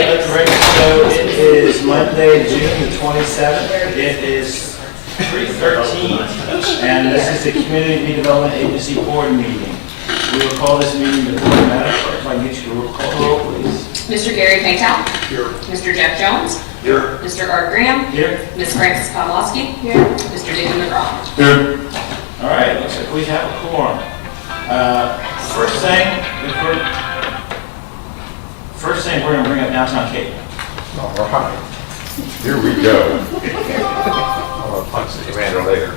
right, let the record show it is Monday, June the 27th. It is 3:13, and this is the Community Redevelopment Agency Board meeting. We will call this meeting the Board Madam Clerk. If I can get you to call the roll, please. Mr. Gary Paytown. Here. Mr. Jeff Jones. Here. Mr. Art Graham. Here. Ms. Frances Pawlowski. Here. Mr. David McGraw. Here. All right, looks like we have a quorum. First thing, we're going to bring up Downtown Cape. All right, here we go. I'll punch the commander later.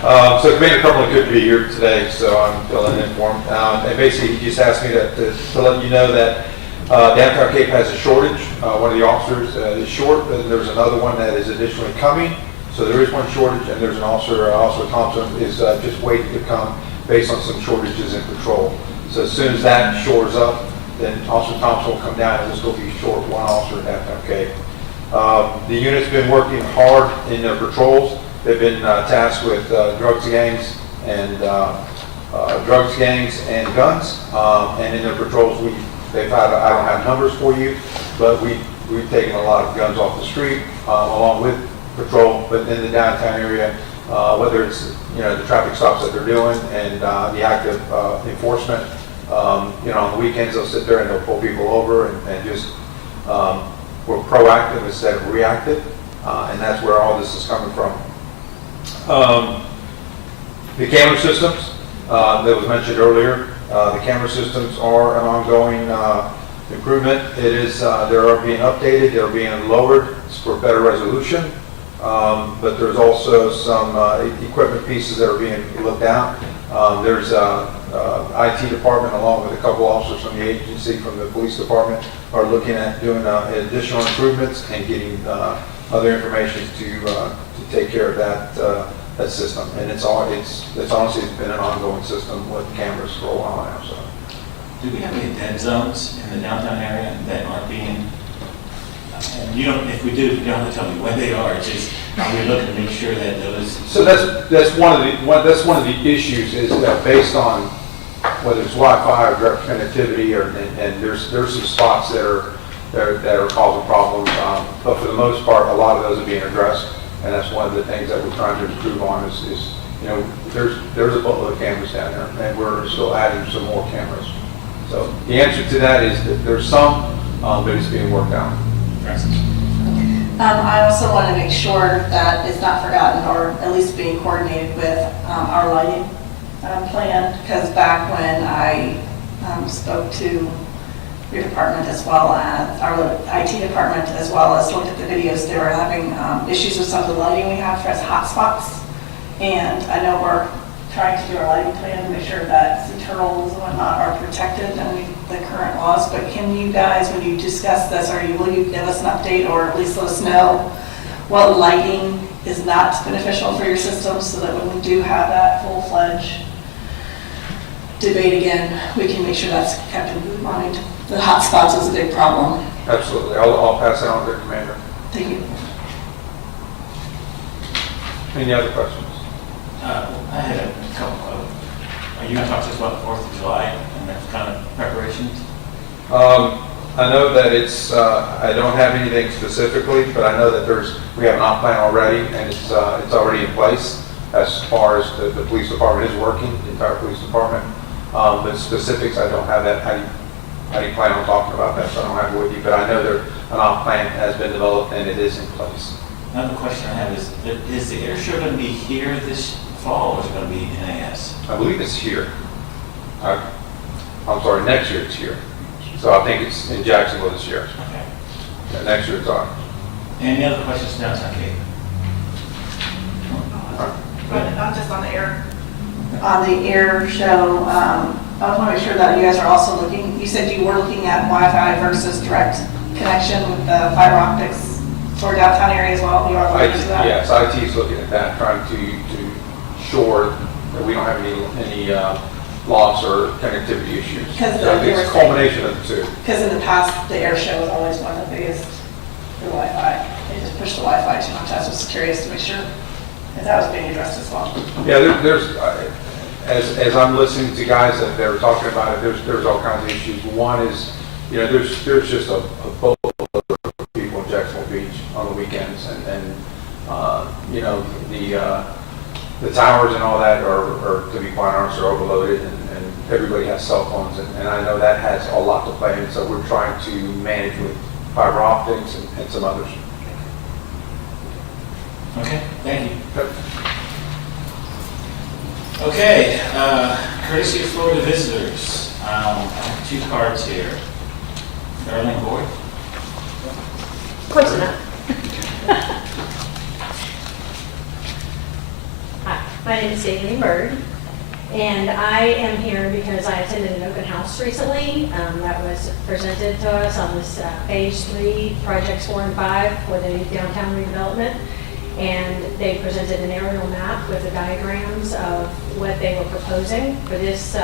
So Commander Cumberland couldn't be here today, so I'm filling in for him. And basically, he just asked me to let you know that Downtown Cape has a shortage. One of the officers is short, and there's another one that is additionally coming. So there is one shortage, and there's an officer, Officer Thompson, is just waiting to come based on some shortages in patrol. So as soon as that shores up, then Officer Thompson will come down and we'll still be short one officer in Downtown Cape. The unit's been working hard in their patrols. They've been tasked with drugs gangs and guns. And in their patrols, they've had, I don't have numbers for you, but we've taken a lot of guns off the street along with patrol, but in the downtown area, whether it's the traffic stops that they're doing and the active enforcement. On the weekends they'll sit there and they'll pull people over and just we're proactive instead of reactive, and that's where all this is coming from. The camera systems that was mentioned earlier, the camera systems are an ongoing improvement. It is they are being updated, they're being lowered for better resolution. But there's also some equipment pieces that are being looked at. There's IT department along with a couple officers from the agency, from the police department, are looking at doing additional improvements and getting other information to take care of that system. And it's honestly been an ongoing system with cameras for a while now. So, Do we have any dead zones in the downtown area that aren't being? And you don't. If we do, you don't have to tell me when they are. It's just we're looking to make sure that those. So that's one of the issues is that based on whether it's Wi-Fi or direct connectivity, and there's some spots that are causing problems. But for the most part, a lot of those are being addressed, and that's one of the things that we're trying to improve on. Is there's a boatload of cameras down there, and we're still adding some more cameras. So the answer to that is that there's some, but it's being worked out. I also want to make sure that it's not forgotten, or at least being coordinated with our lighting plan, because back when I spoke to your department as well as our IT department, as well as looked at the videos, they were having issues with some of the lighting we have as hotspots. And I know we're trying to do our lighting plan to make sure that sea turtles and whatnot are protected under the current laws. But can you guys, when you discuss this, will you give us an update, or at least let us know what lighting is not beneficial for your system, so that when we do have that full-fledged debate again, we can make sure that's kept in mind. The hot spots is a big problem. Absolutely. I'll pass that on to the commander. Thank you. Any other questions? I had a couple of. Are you going to talk to us about the 4th of July and that kind of preparations? I know that it's. I don't have anything specifically, but I know that we have an op plan already, and it's already in place as far as the police department is working, the entire police department. But specifics, I don't have that. How do you plan on talking about that? So I don't have it with you, but I know an op plan has been developed and it is in place. Another question I have is the air show going to be here this fall, or is it going to be NAS? I believe it's here. I'm sorry, next year it's here. So I think it's in Jacksonville this year. Okay. Yeah, next year it's on. Any other questions downtown Cape? I'm just on the air. On the air show, I want to make sure that you guys are also looking. You said you were looking at Wi-Fi versus direct connection with the fiber optics for downtown area as well. You are looking into that? Yes, IT is looking at that, trying to ensure that we don't have any loss or connectivity issues. So I think it's a culmination of the two. Because in the past, the air show was always one of the biggest for Wi-Fi. They just pushed the Wi-Fi too much. I was just curious to make sure that that was being addressed as well. Yeah, there's as I'm listening to guys that they're talking about it, there's all kinds of issues. One is, there's just a boatload towers and all that are, to be quite honest, are overloaded, and everybody has cell phones, and I know that has a lot to play in, so we're trying to manage with fiber optics and some others. Okay, thank you. Okay, courtesy of floor to visitors. I have 2 cards here. Darlene Boyd. Close enough. Hi, my name is David Bird, and I am here because I attended an open house recently that was presented to us on this phase 3, projects 4 and 5 for the downtown redevelopment. And they presented an aerial map with the diagrams of what they were proposing for this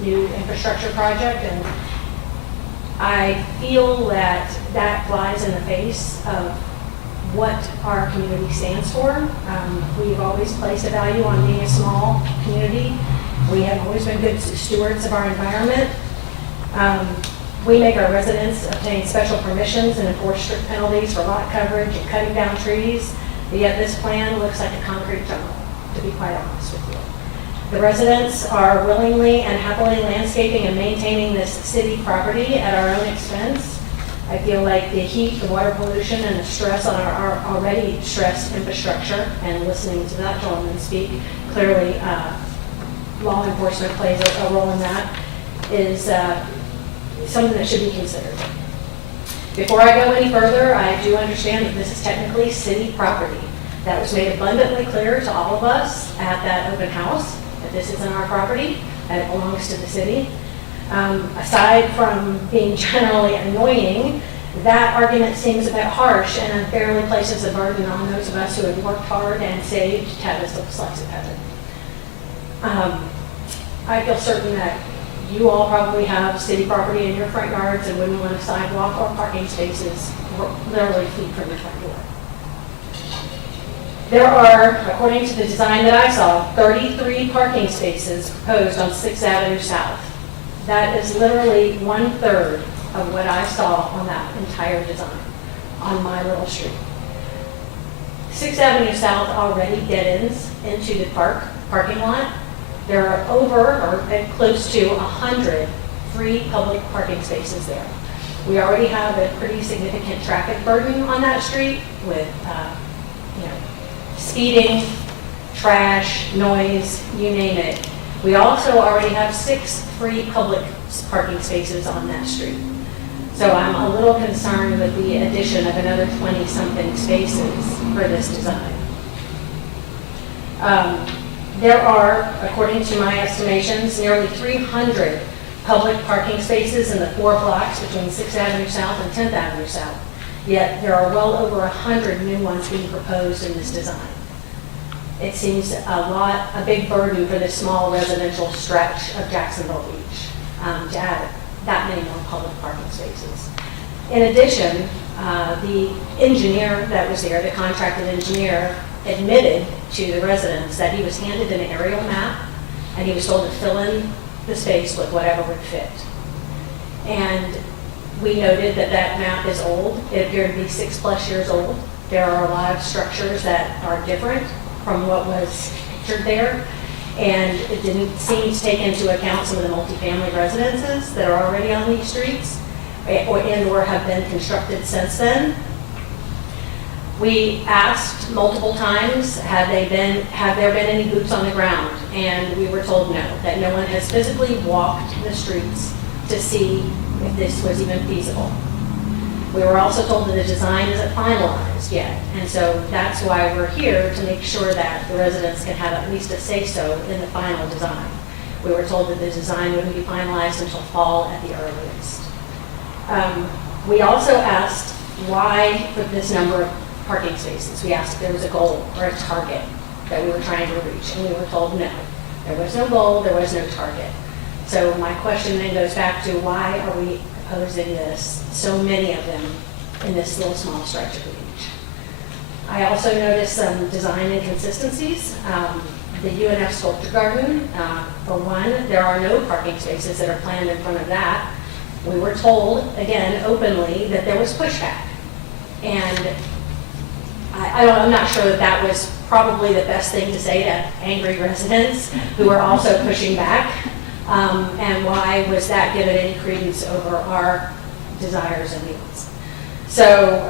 new infrastructure project. And I feel that that flies in the face of what our community stands for. We've always placed a value on being a small community. We have always been good stewards of our environment. We make our residents obtain special permissions and enforce strict penalties for lot coverage and cutting down trees. But yet this plan looks like a concrete jungle, to be quite honest with you. The residents are willingly and happily landscaping and maintaining this city property at our own expense. I feel like the heat, the water pollution, and the stress on our already stressed infrastructure, and listening to that gentleman speak, clearly law enforcement plays a role in that, is something that should be considered. Before I go any further, I do understand that this is technically city property. That was made abundantly clear to all of us at that open house, that this isn't our property, that it belongs to the city. Aside from being generally annoying, that argument seems a bit harsh and unfairly places a burden on those of us who have worked hard and saved to have this little slice of heaven. I feel certain that you all probably have city property in your front yards and wouldn't want a sidewalk or parking spaces literally feet from your front door. There are, according to the design that I saw, 33 parking spaces proposed on 6th Avenue South. That is literally 1/3 of what I saw on that entire design on my little street. 6th Avenue South already dead ends into the parking lot. There are over or close to 100 free public parking spaces there. We already have a pretty significant traffic burden on that street with speeding, trash, noise, you name it. We also already have 6 free public parking spaces on that street. So I'm a little concerned with the addition of another 20-something spaces for this design. There are, according to my estimations, nearly 300 public parking spaces in the 4 blocks between 6th Avenue South and 10th Avenue South. Yet there are well over 100 new ones being proposed in this design. It seems a big burden for this small residential stretch of Jacksonville Beach to add that many more public parking spaces. In addition, the engineer that was there, the contracted engineer, admitted to the residents that he was handed an aerial map and he was told to fill in the space with whatever would fit. And we noted that that map is old. It appeared to be 6+ years old. There are a lot of structures that are different from what was pictured there, and it didn't seem to take into account some of the multifamily residences that are already on these streets or have been constructed since then. We asked multiple times, have there been any boots on the ground? And we were told no, that no one has physically walked the streets to see if this was even feasible. We were also told that the design isn't finalized yet, and so that's why we're here, to make sure that the residents can have at least a say-so in the final design. We were told that the design wouldn't be finalized until fall at the earliest. We also asked why for this number of parking spaces. We asked if there was a goal or a target that we were trying to reach, and we were told no. There was no goal, there was no target. So my question then goes back to, why are we proposing this, so many of them, in this little small stretch of the beach? I also noticed some design inconsistencies. The UNF Sculpture Garden, for one, there are no parking spaces that are planned in front of that. We were told, again, openly, that there was pushback. And I'm not sure that that was probably the best thing to say to angry residents who are also pushing back. And why was that given any credence over our desires and needs? So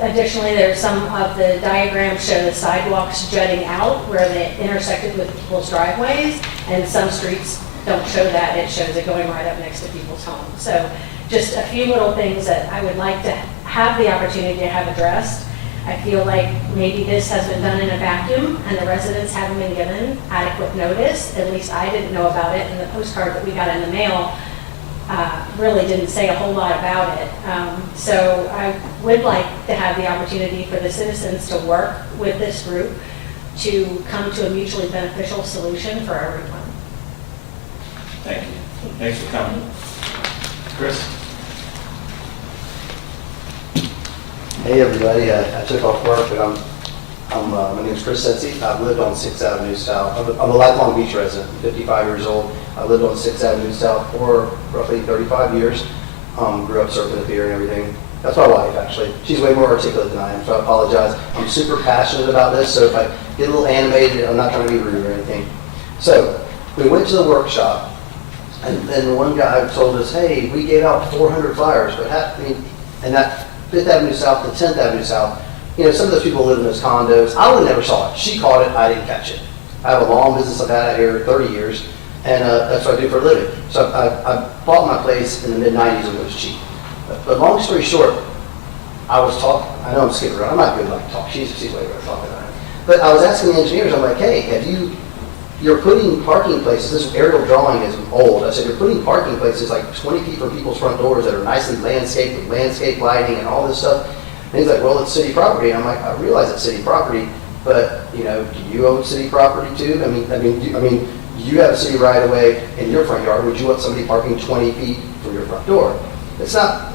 additionally, there's some of the diagrams show the sidewalks jutting out where they intersected with people's driveways, and some streets don't show that. It shows it going right up next to people's homes. So just a few little things that I would like to have the opportunity to have addressed. I feel like maybe this has been done in a vacuum and the residents haven't been given adequate notice. At least I didn't know about it, and the postcard that we got in the mail really didn't say a whole lot about it. So I would like to have the opportunity for the citizens to work with this group to come to a mutually beneficial solution for everyone. Thank you. Thanks for coming. Chris? Hey everybody, I took off work, but my name is Chris Setzi. I've lived on 6th Avenue South. I'm a lifelong beach resident, 55 years old. I lived on 6th Avenue South for roughly 35 years. Grew up surfing the pier and everything. That's my wife, actually. She's way more articulate than I am, so I apologize. I'm super passionate about this, so if I get a little animated, I'm not trying to be rude or anything. So, we went to the workshop, and then one guy told us, hey, we gave out 400 flyers, but and that 5th Avenue South to 10th Avenue South, you know, some of those people live in those condos. I would never saw it. She caught it, I didn't catch it. I have a long business I've had out here 30 years, and that's what I do for a living. So I bought my place in the mid-90s when it was cheap. But long story short, I was talking, I know I'm skipping around, I'm not good like talk, she's way better talking than I am. But I was asking the engineers, I'm like, hey, you're putting parking places, this aerial drawing is old, I said, you're putting parking places like 20 feet from people's front doors that are nicely landscaped with landscape lighting and all this stuff. And he's like, well, it's city property. And I'm like, I realize it's city property, but you know, do you own city property too? I mean, you have a city right of way in your front yard. Would you want somebody parking 20 feet from your front door? It's not,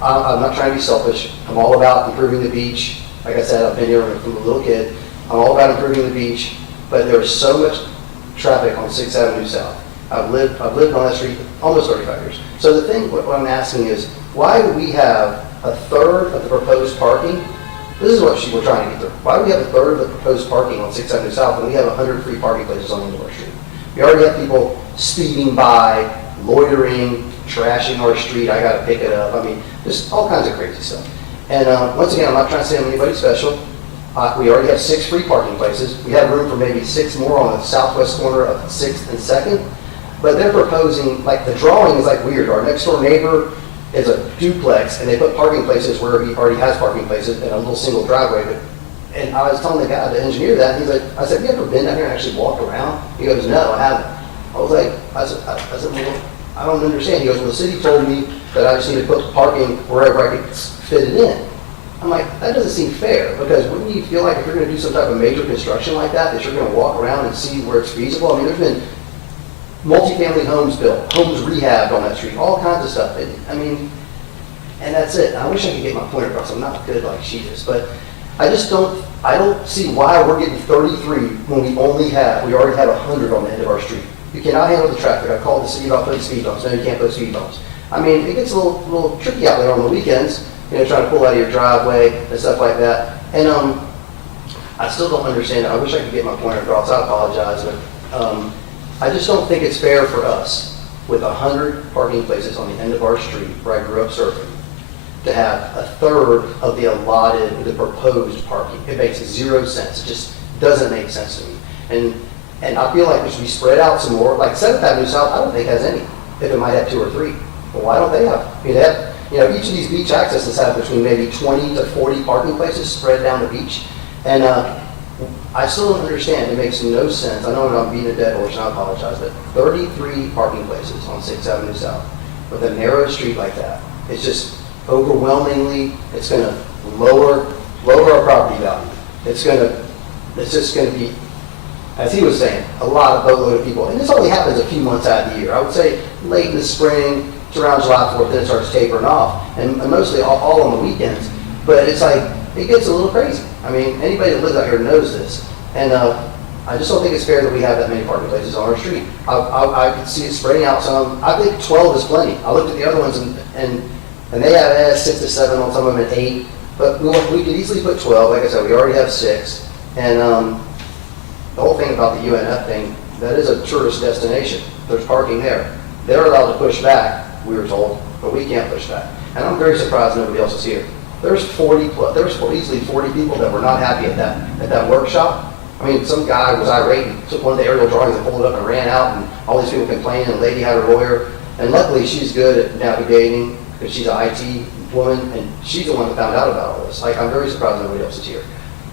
I'm not trying to be selfish. I'm all about improving the beach. Like I said, I've been here from a little kid. I'm all about improving the beach, but there is so much traffic on 6th Avenue South. I've lived on that street almost 35 years. So the thing, what I'm asking is, why do we have a third of the proposed parking? This is what we're trying to get through. Why do we have a third of the proposed parking on 6th Avenue South when we have 100 free parking places on the end of our street? We already have people speeding by, loitering, trashing our street. I got to pick it up. I mean, just all kinds of crazy stuff. And once again, I'm not trying to say I'm anybody special. We already have 6 free parking places. We have room for maybe 6 more on the southwest corner of 6th and 2nd. But they're proposing, like the drawing is like weird. Our next door neighbor is a duplex, and they put parking places where he already has parking places in a little single driveway. And I was telling the guy, the engineer, that, and he's like, I said, have you ever been down here and actually walked around? He goes, no, I haven't. I was like, I said, well, I don't understand. He goes, well, the city told me that I just need to put parking wherever I could fit it in. I'm like, that doesn't seem fair, because wouldn't you feel like if you're going to do some type of major construction like that you're going to walk around and see where it's feasible? I mean, there's been multifamily homes built, homes rehabbed on that street, all kinds of stuff. And that's it. I wish I could get my point across. I'm not good like she is, but I don't see why we're getting 33 when we already have 100 on the end of our street. You cannot handle the traffic. I called the city about putting speed bumps. No, you can't put speed bumps. I mean, it gets a little tricky out there on the weekends, you know, trying to pull out of your driveway and stuff like that. And I still don't understand it. I wish I could get my point across. I apologize, but I just don't think it's fair for us with 100 parking places on the end of our street where I grew up surfing to have a third of the allotted, the proposed parking. It makes 0 sense. It just doesn't make sense to me. And I feel like it should be spread out some more. Like 7th Avenue South, I don't think has any. If it might have 2 or 3. Well, why don't they have? I mean, they have, you know, each of these beach accesses have between maybe 20 to 40 parking places spread down the beach. And I still don't understand. It makes no sense. I know I'm beating a dead horse, and I apologize, but 33 parking places on 6th Avenue South with a narrow street like that. It's just overwhelmingly, it's going to lower our property value. It's just going to be, as he was saying, a boatload of people. And this only happens a few months out of the year. I would say late in the spring, it's around July 4th, then it starts tapering off, and mostly all on the weekends. But it's like, it gets a little crazy. I mean, anybody that lives out here knows this. And I just don't think it's fair that we have that many parking places on our street. I could see it spreading out some. I think 12 is plenty. I looked at the other ones, and they have 6 to 7 on some of them, and 8. But we could easily put 12, like I said, we already have 6. And the whole thing about the UNF thing, that is a tourist destination. There's parking there. They're allowed to push back, we were told, but we can't push back. And I'm very surprised nobody else is here. There's easily 40 people that were not happy at that workshop. I mean, some guy was irate and took one of the aerial drawings and pulled it up and ran out, and all these people complaining, and the lady had her lawyer. And luckily, she's good at navigating, because she's an IT woman, and she's the one that found out about all this. I'm very surprised nobody else is here.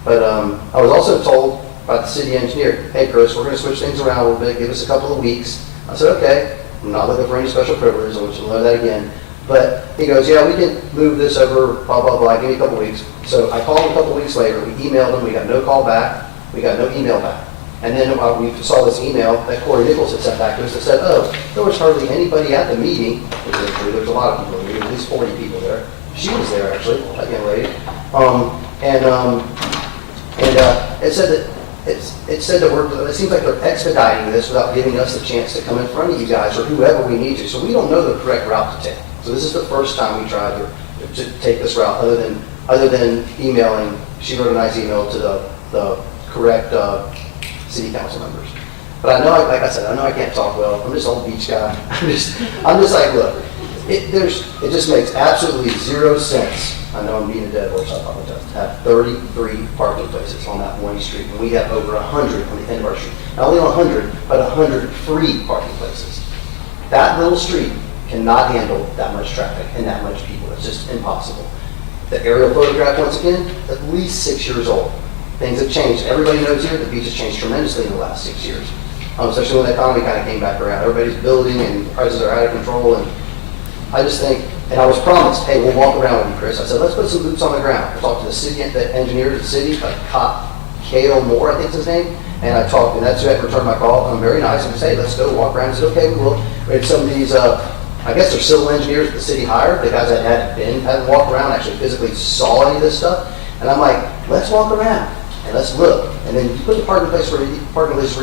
But I was also told by the city engineer, hey, Chris, we're going to switch things around a little bit, give us a couple of weeks. I said, okay, I'm not looking for any special privileges, I want you to learn that again. But he goes, yeah, we can move this over, blah, blah, blah, give me a couple of weeks. So I called him a couple of weeks later, we emailed him, we got no call back, we got no email back. And then we saw this email that Corey Nichols had sent back to us that said, oh, there was hardly anybody at the meeting, which is true, there's a lot of people there, at least 40 people there. She was there, actually, that young lady. It said that it seems like they're expediting this without giving us the chance to come in front of you guys or whoever we need to. So we don't know the correct route to take. So this is the first time we tried to take this route, other than emailing. She wrote a nice email to the correct city council members. But I know, like I said, I know I can't talk well. I'm just an old beach guy. I'm just like, look, it just makes absolutely zero sense. I know I'm being a dead horse, I apologize. To have 33 parking places on that one street, and we have over 100 on the end of our street. Not only 100, but 100 free parking places. That little street cannot handle that much traffic and that much people. It's just impossible. The aerial photograph, once again, at least 6 years old. Things have changed. Everybody knows here the beach has changed tremendously in the last 6 years, especially when the economy kind of came back around. Everybody's building and prices are out of control. And I just think, and I was promised, hey, we'll walk around with you, Chris. I said, let's put some boots on the ground. I talked to the city, the engineer of the city, like Kale Moore, I think is his name. And I talked, and that's who had returned my call. I'm very nice and say, let's go walk around. I said, okay, we will. We had some of these, I guess they're civil engineers that the city hired. The guys that hadn't walked around, actually physically saw any of this stuff. And I'm like, let's walk around and let's look. And then you put the parking places where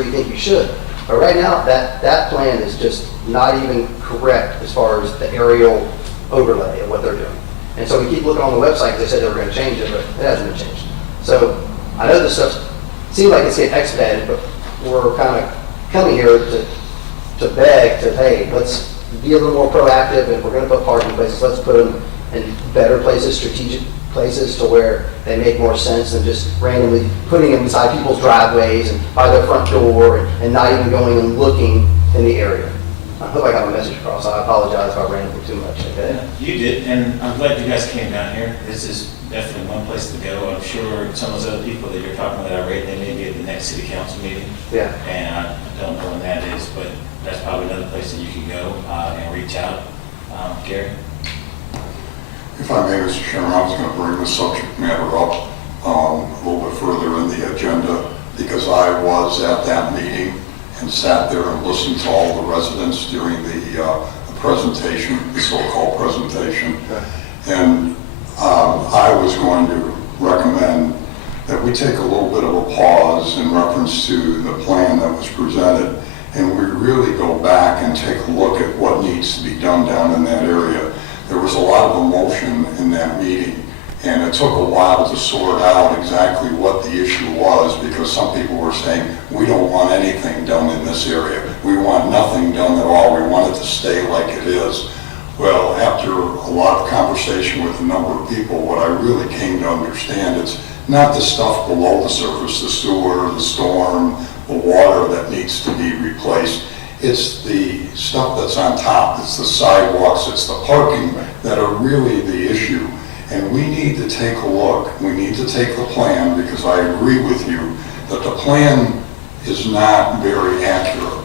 you think you should. But right now, that plan is just not even correct as far as the aerial overlay of what they're doing. And so we keep looking on the website, they said they were going to change it, but it hasn't been changed. So I know this stuff seems like it's getting expedited, but we're kind of coming here to beg to, hey, let's be a little more proactive, and if we're going to put parking places, let's put them in better places, strategic places to where they make more sense than just randomly putting them beside people's driveways and by their front door and not even going and looking in the area. I hope I got my message across. I apologize if I ran into too much. Okay? Yeah, you did, and I'm glad you guys came down here. This is definitely one place to go. I'm sure some of those other people that you're talking about, I rate, they may be at the next city council meeting. Yeah. And I don't know when that is, but that's probably another place that you can go and reach out. Gary? If I may, Mr. Chairman, I was going to bring the subject matter up a little bit further in the agenda because I was at that meeting and sat there and listened to all the residents during the presentation, the so-called presentation. And I was going to recommend that we take a little bit of a pause in reference to the plan that was presented, and we really go back and take a look at what needs to be done down in that area. There was a lot of emotion in that meeting, and it took a while to sort out exactly what the issue was, because some people were saying, we don't want anything done in this area. We want nothing done at all. We want it to stay like it is. Well, after a lot of conversation with a number of people, what I really came to understand, it's not the stuff below the surface, the sewer, the storm, the water that needs to be replaced. It's the stuff that's on top. It's the sidewalks, it's the parking that are really the issue. And we need to take a look. We need to take the plan, because I agree with you that the plan is not very accurate,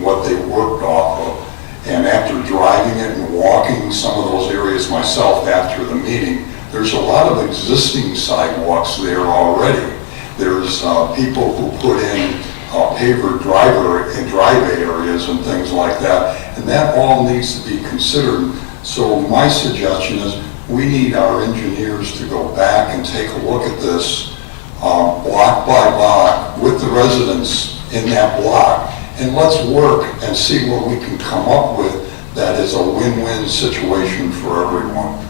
what they worked off of. And after driving it and walking some of those areas myself after the meeting, there's a lot of existing sidewalks there already. There's people who put in paver drive areas and things like that. And that all needs to be considered. So my suggestion is we need our engineers to go back and take a look at this block by block with the residents in that block. And let's work and see what we can come up with that is a win-win situation for everyone.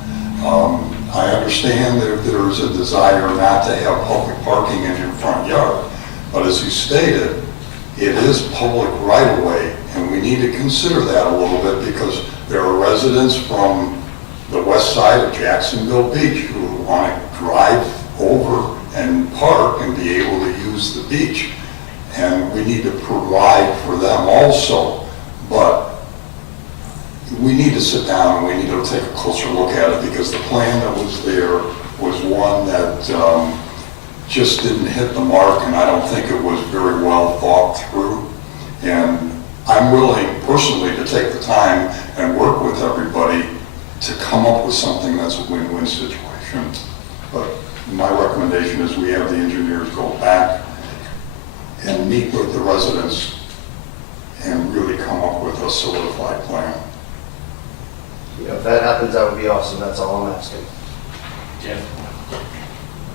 I understand that if there is a desire not to have public parking in your front yard, but as you stated, it is public right-of-way, and we need to consider that a little bit because there are residents from the west side of Jacksonville Beach who want to drive over and park and be able to use the beach. And we need to provide for them also, but we need to sit down and we need to take a closer look at it because the plan that was there was one that just didn't hit the mark, and I don't think it was very well thought through. And I'm willing personally to take the time and work with everybody to come up with something that's a win-win situation. But my recommendation is we have the engineers go back and meet with the residents and really come up with a solidified plan. You know, if that happens, that would be awesome. That's all I'm asking. Jeff?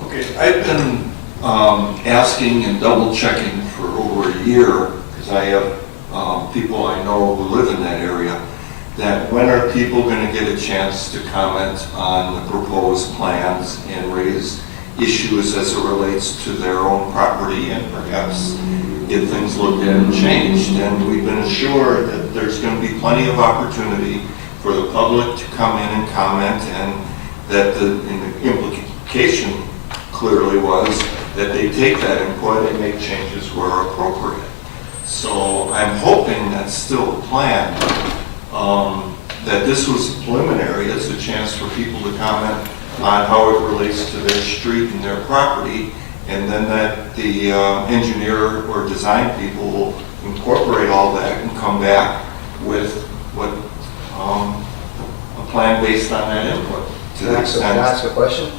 Okay, I've been asking and double checking for over a year, because I have people I know who live in that area, that when are people going to get a chance to comment on the proposed plans and raise issues as it relates to their own property and perhaps get things looked at and changed. And we've been assured that there's going to be plenty of opportunity for the public to come in and comment, and that the implication clearly was that they take that input and make changes where appropriate. So I'm hoping that's still the plan, that this was preliminary, as a chance for people to comment on how it relates to their street and their property, and then that the engineer or design people will incorporate all that and come back with what a plan based on that input. To Can I ask a question?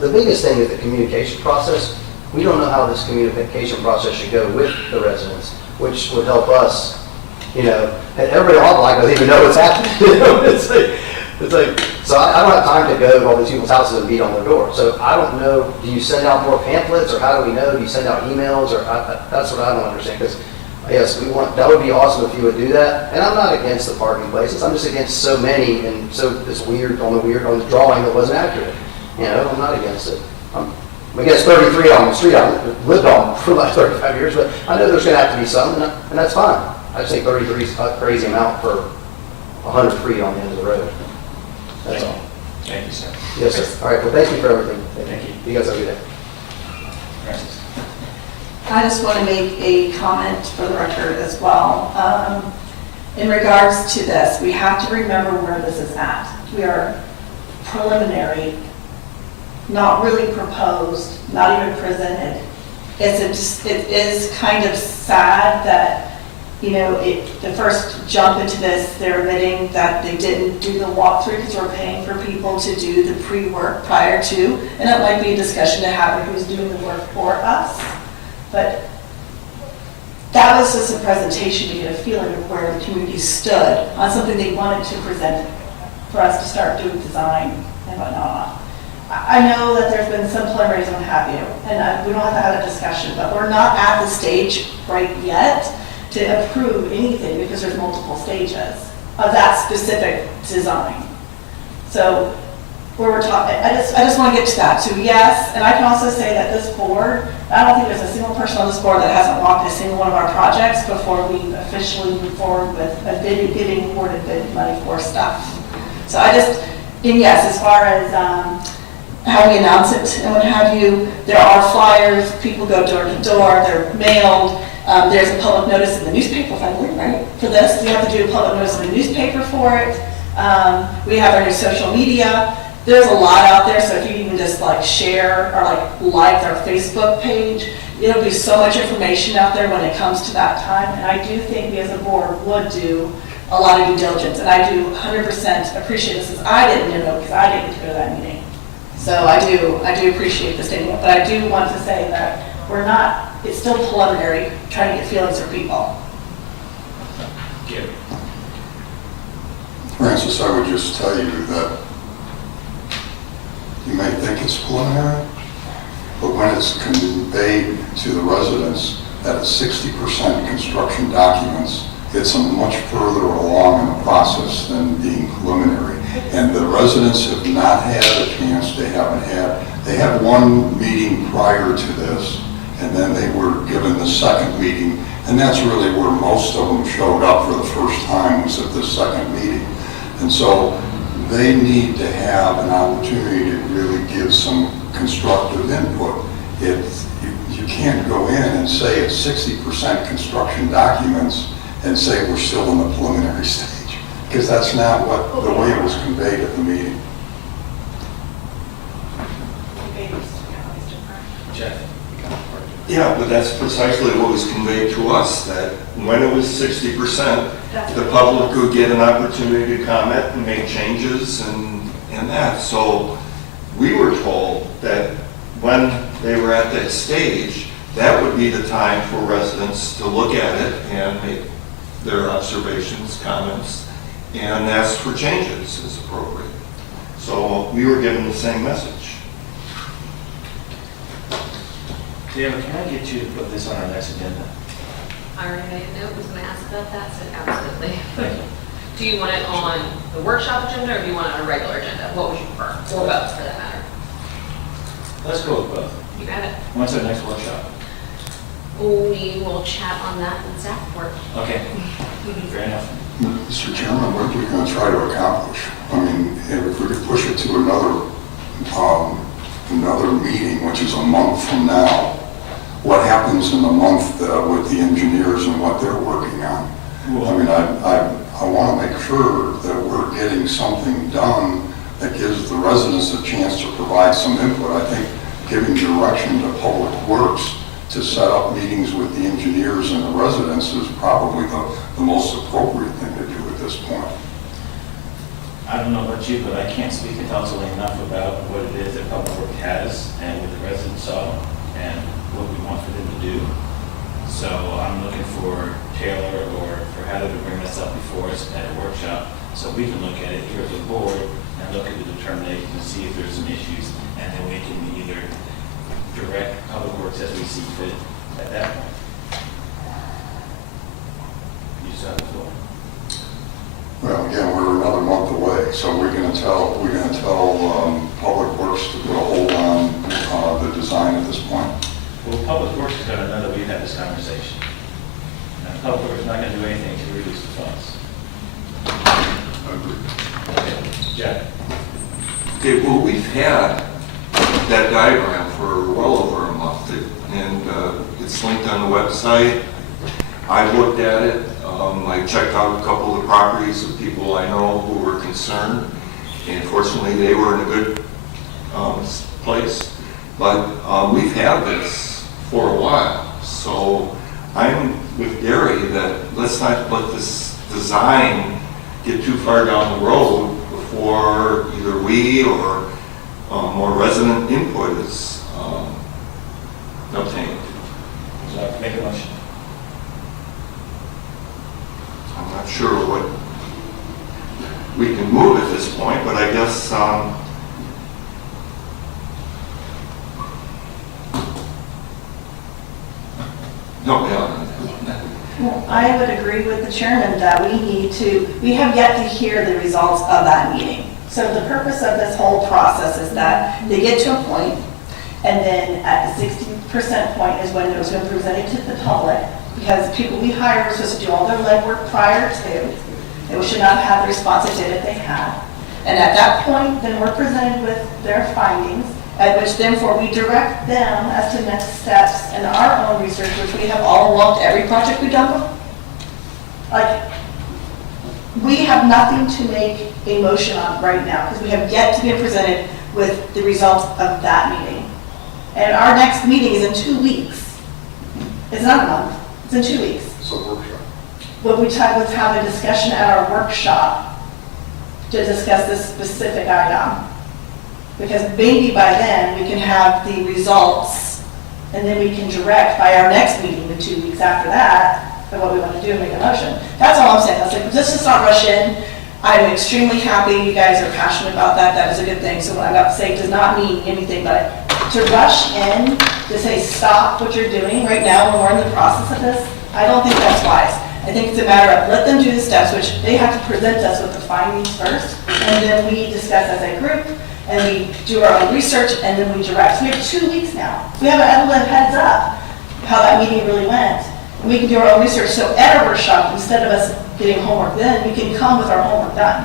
The biggest thing is the communication process. We don't know how this communication process should go with the residents, which would help us, you know, and everybody on the block doesn't even know what's happening. You know? It's like, so I don't have time to go to all these people's houses and beat on their door. So I don't know, do you send out more pamphlets, or how do we know? Do you send out emails, or that's what I don't understand, because yes, that would be awesome if you would do that. And I'm not against the parking places. I'm just against so many, and so it's weird on the drawing that wasn't accurate. You know, I'm not against it. I'm against 33 on the street I've lived on for the last 35 years, but I know there's going to have to be some, and that's fine. I just think 33 is a crazy amount for 100 feet on the end of the road. That's all. Thank you, sir. Yes, sir. All right, well, thank you for everything. Thank you. You guys have a good day. Francis? I just want to make a comment for the record as well. In regards to this, we have to remember where this is at. We are preliminary, not really proposed, not even presented. It is kind of sad that, you know, the first jump into this, they're admitting that they didn't do the walkthrough because we're paying for people to do the pre-work prior to, and that might be a discussion to have who's doing the work for us. But that was just a presentation to get a feeling of where the community stood on something they wanted to present for us to start doing design and whatnot. I know that there's been some preliminaries and what have you, and we don't have to have a discussion, but we're not at the stage right yet to approve anything because there's multiple stages of that specific design. So where we're talking, I just want to get to that. So yes, and I can also say that this board, I don't think there's a single person on this board that hasn't walked a single one of our projects before we officially move forward with a getting awarded bid money for stuff. So and yes, as far as how we announce it and what have you, there are flyers, people go door to door, they're mailed. There's a public notice in the newspaper, finally, right? For this, we have to do a public notice in the newspaper for it. We have our new social media. There's a lot out there, so if you even just like share or like our Facebook page, it'll be so much information out there when it comes to that time. And I do think we as a board would do a lot of due diligence, and I do 100% appreciate this, because I didn't know, because I didn't go to that meeting. So I do appreciate the statement, but I do want to say that we're not, it's still preliminary, trying to get feelings from people. Gary? Francis, I would just tell you that you may think it's preliminary, but when it's conveyed to the residents that it's 60% construction documents it's a much further along in the process than being preliminary. And the residents have not had a chance, they had one meeting prior to this, and then they were given the second meeting, and that's really where most of them showed up for the first time, was at this second meeting. And so they need to have an opportunity to really give some constructive input. You can't go in and say it's 60% construction documents and say we're still in the preliminary stage, because that's not what, the way it was conveyed at the meeting. Jeff? Yeah, but that's precisely what was conveyed to us, that when it was 60%, the public would get an opportunity to comment and make changes and that. So we were told that when they were at that stage, that would be the time for residents to look at it and make their observations, comments, and ask for changes as appropriate. So we were given the same message. David, can I get you to put this on our next agenda? I already made a note, was going to ask about that, so absolutely. Thank you. Do you want it on the workshop agenda, or do you want it on a regular agenda? What would you prefer? Or both, for that matter? Let's go with both. You got it. When's our next workshop? We will chat on that in staff report. Okay, fair enough. Mr. Chairman, what are we going to try to accomplish? I mean, if we could push it to another meeting, which is a month from now, what happens in the month with the engineers and what they're working on? I mean, I want to make sure that we're getting something done that gives the residents a chance to provide some input. I think giving direction to Public Works to set up meetings with the engineers and the residents is probably the most appropriate thing to do at this point. I don't know about you, but I can't speak intelligently enough about what it is that Public Works has and what the residents saw and what we want for them to do. So I'm looking for Taylor or for Heather to bring this up before us at a workshop so we can look at it here at the board and look at the determination and see if there's some issues, and then we can either direct Public Works as we see fit at that point. You saw the floor. Well, again, we're another month away, so we're going to tell Public Works to put a hold on the design at this point. Well, Public Works is going to know that we've had this conversation. And Public Works is not going to do anything to release the funds. Okay, Jack? Okay, well, we've had that diagram for well over a month, and it's linked on the website. I've looked at it. I checked out a couple of the properties of people I know who were concerned, and fortunately they were in a good place. But we've had this for a while, so I'm with Gary that let's not let this design get too far down the road before either we or more resident input is obtained. So make a motion. I'm not sure what we can move at this point, but I guess no, yeah. Well, I would agree with the chairman that we have yet to hear the results of that meeting. So the purpose of this whole process is that they get to a point, and then at the 60% point is when it was going to be presented to the public, because people we hire are supposed to do all their legwork prior to. They should not have the response they did if they had. And at that point, then we're presented with their findings, at which therefore we direct them as to next steps in our own research, which we have all along to every project we've done before. Like, we have nothing to make a motion on right now, because we have yet to be presented with the results of that meeting. And our next meeting is in 2 weeks. It's not a month, it's in 2 weeks. It's a workshop. What we tried was have a discussion at our workshop to discuss this specific item. Because maybe by then, we can have the results, and then we can direct by our next meeting in 2 weeks after that, of what we want to do and make a motion. That's all I'm saying. I was like, let's just not rush in. I'm extremely happy you guys are passionate about that. That is a good thing. So what I'm about to say does not mean anything, but to rush in, to say stop what you're doing right now when we're in the process of this, I don't think that's wise. I think it's a matter of let them do the steps, which they have to present us with the findings first, and then we discuss as a group, and we do our own research, and then we direct. We have 2 weeks now. We have a little heads up how that meeting really went. And we can do our own research, so at our workshop, instead of us getting homework then, we can come with our homework done.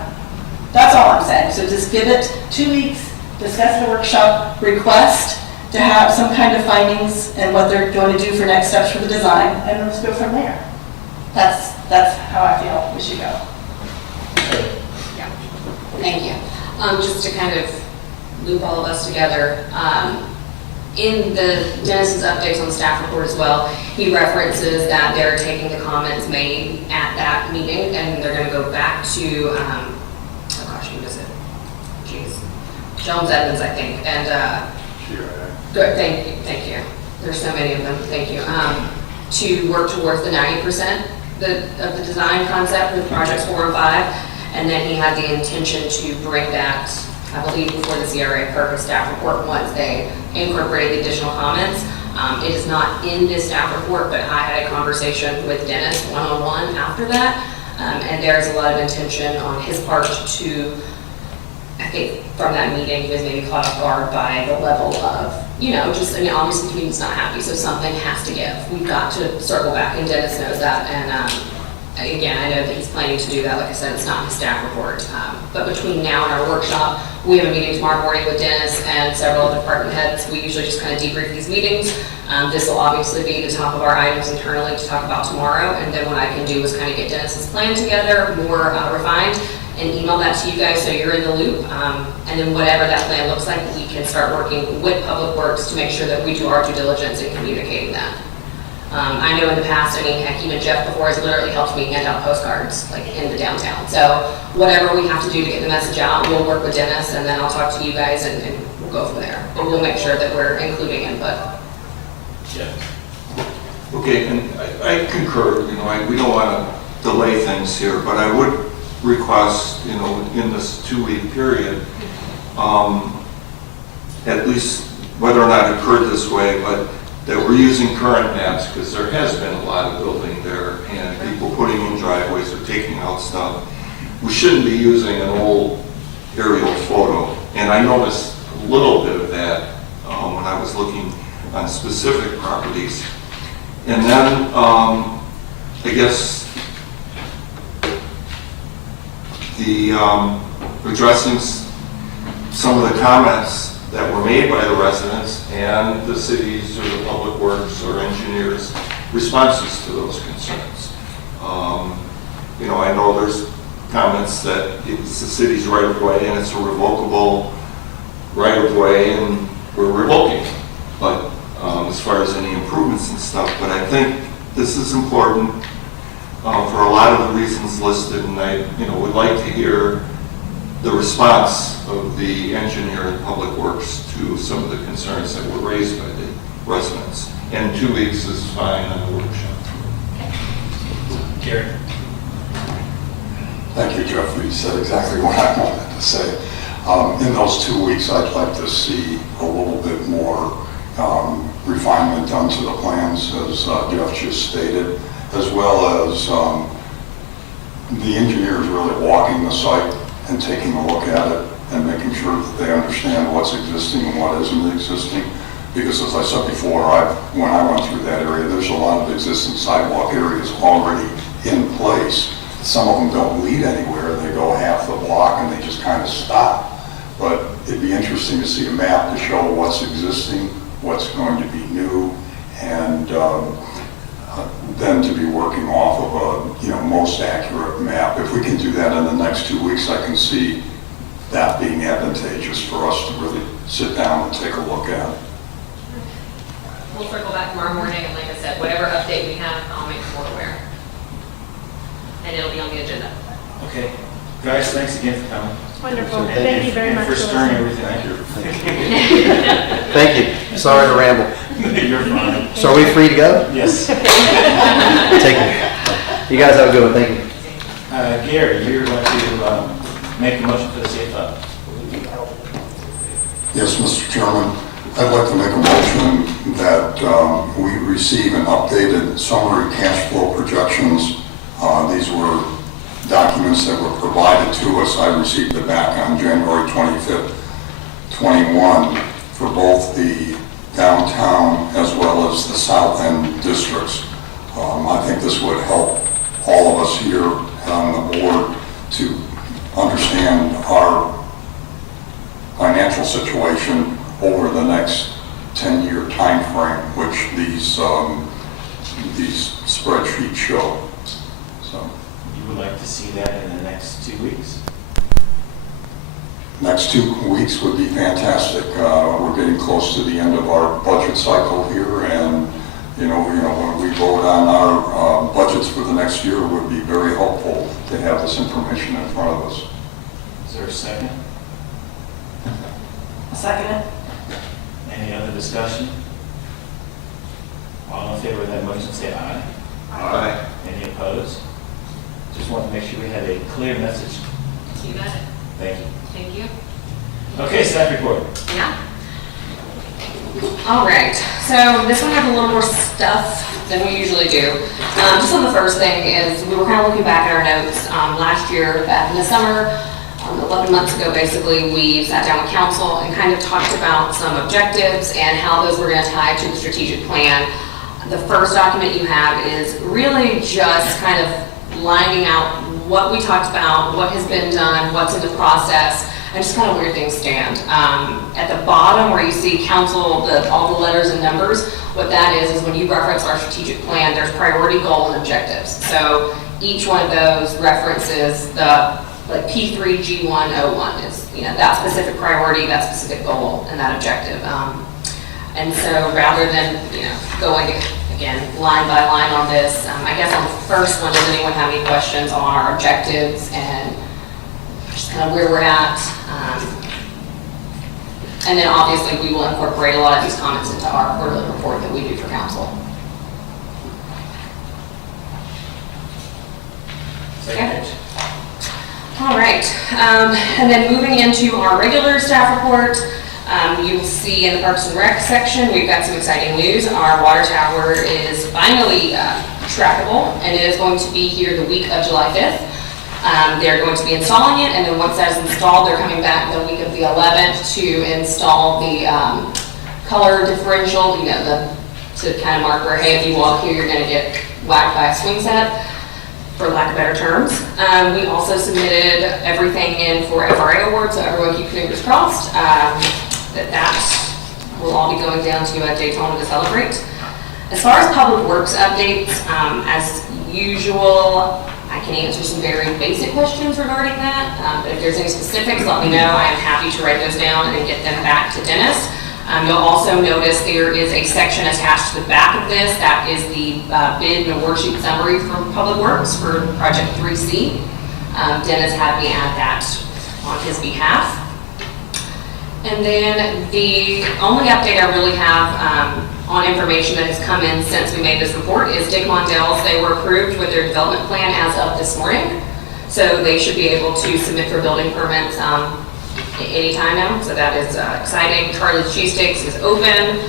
That's all I'm saying. So just give it 2 weeks, discuss the workshop, request to have some kind of findings and what they're going to do for next steps for the design, and let's go from there. That's how I feel we should go. Yeah. Thank you. Just to kind of loop all of us together, in Dennis's updates on the staff report as well, he references that they're taking the comments made at that meeting and they're going to go back to, oh gosh, who is it? Jeez. Jones Evans, I think. And good, thank you. There's so many of them. Thank you. To work towards the 90% of the design concept with projects 4 and 5, and then he had the intention to bring that, I believe, before the CRA purpose staff report once they incorporated the additional comments. It is not in this staff report, but I had a conversation with Dennis one-on-one after that, and there's a lot of intention on his part to, I think from that meeting, he was maybe caught off guard by the level of, obviously the community's not happy, so something has to give. We've got to circle back, and Dennis knows that, and again, I know that he's planning to do that. Like I said, it's not his staff report. But between now and our workshop, we have a meeting tomorrow morning with Dennis and several department heads. We usually just kind of debrief these meetings. This will obviously be the top of our items internally to talk about tomorrow. And then what I can do is kind of get Dennis's plan together, more refined, and email that to you guys so you're in the loop. And then whatever that plan looks like, we can start working with Public Works to make sure that we do our due diligence in communicating that. I know in the past, heck, even Jeff before has literally helped me hand out postcards like in the downtown. So whatever we have to do to get the message out, we'll work with Dennis, and then I'll talk to you guys, and we'll go from there. But we'll make sure that we're including input. Yeah. Okay, and I concur, we don't want to delay things here, but I would request, in this 2-week period, at least whether or not it occurred this way, but that we're using current maps, because there has been a lot of building there and people putting in driveways or taking out stuff. We shouldn't be using an old aerial photo. And I noticed a little bit of that when I was looking on specific properties. And then I guess the addressing some of the comments that were made by the residents and the cities or the public works or engineers' responses to those concerns. I know there's comments that it's the city's right of way and it's a revocable right of way and we're revoking. But as far as any improvements and stuff, but I think this is important for a lot of the reasons listed, and I would like to hear the response of the engineer and public works to some of the concerns that were raised by the residents. And 2 weeks is fine on the workshop. Gary. Thank you, Jeff. You said exactly what I wanted to say. In those 2 weeks, I'd like to see a little bit more refinement done to the plans, as Jeff just stated, as well as the engineers really walking the site and taking a look at it and making sure that they understand what's existing and what isn't existing. Because as I said before, when I went through that area, there's a lot of existing sidewalk areas already in place. Some of them don't lead anywhere. They go half the block and they just kind of stop. But it'd be interesting to see a map to show what's existing, what's going to be new, and then to be working off of a most accurate map. If we can do that in the next 2 weeks, I can see that being advantageous for us to really sit down and take a look at it. We'll circle back tomorrow morning, and like I said, whatever update we have, I'll make the board aware. And it'll be on the agenda. Okay. Guys, thanks again for coming. Wonderful. Thank you very And much for stirring everything. Thank you. Sorry to ramble. You're fine. So are we free to go? Yes. Take it. You guys have a good one. Thank you. Gary, you're going to make a motion for the CFO. Yes, Mr. Chairman. I'd like to make a motion that we receive an updated summary cash flow projections These were documents that were provided to us. I received it back on January 25th, 21, for both the downtown as well as the south end districts. I think this would help all of us here on the board to understand our financial situation over the next 10-year time frame, which these spreadsheets show. So, You would like to see that in the next 2 weeks? next 2 weeks would be fantastic. We're getting close to the end of our budget cycle here, and when we vote on our budgets for the next year, it would be very helpful to have this information in front of us. Is there a second? Second it? Any other discussion? All in favor of that motion, say aye. Aye. Any opposed? Just want to make sure we had a clear message. You got it. Thank you. Thank you. Okay, staff report. Yeah. All right, so this one has a little more stuff than we usually do. Just on the first thing is, we were kind of looking back at our notes. Last year, back in the summer, 11 months ago, basically, we sat down with council and kind of talked about some objectives and how those were going to tie to the strategic plan. The first document you have is really just kind of lining out what we talked about, what has been done, what's in the process, and just kind of where things stand. At the bottom where you see council, all the letters and numbers, what that is when you reference our strategic plan, there's priority, goal, and objectives. So each one of those references the P3G101 is that specific priority, that specific goal, and that objective. And so rather than going again line by line on this, I guess on the first one, does anyone have any questions on our objectives and just kind of where we're at? And then obviously we will incorporate a lot of these comments into our quarterly report that we do for council. Second. All right, and then moving into our regular staff report, you'll see in the Parks and Rec section, we've got some exciting news. Our water tower is finally trackable, and it is going to be here the week of July 5th. They're going to be installing it, and then once that is installed, they're coming back the week of the 11th to install the color differential, to kind of mark where, hey, if you walk here, you're going to get whacked by a swing set, for lack of better terms. We also submitted everything in for FRA awards, so everyone keep fingers crossed that will all be going down to Daytona to celebrate. As far as public works updates, as usual, I can answer some very basic questions regarding that. But if there's any specifics, let me know. I am happy to write those down and get them back to Dennis. You'll also notice there is a section attached to the back of this. That is the bid and award sheet summary for Public Works for Project 3C. Dennis had me add that on his behalf. And then the only update I really have on information that has come in since we made this report is Dick Mondell's. They were approved with their development plan as of this morning. So they should be able to submit for building permits anytime now, so that is exciting. Charlie's Cheesesteaks is open.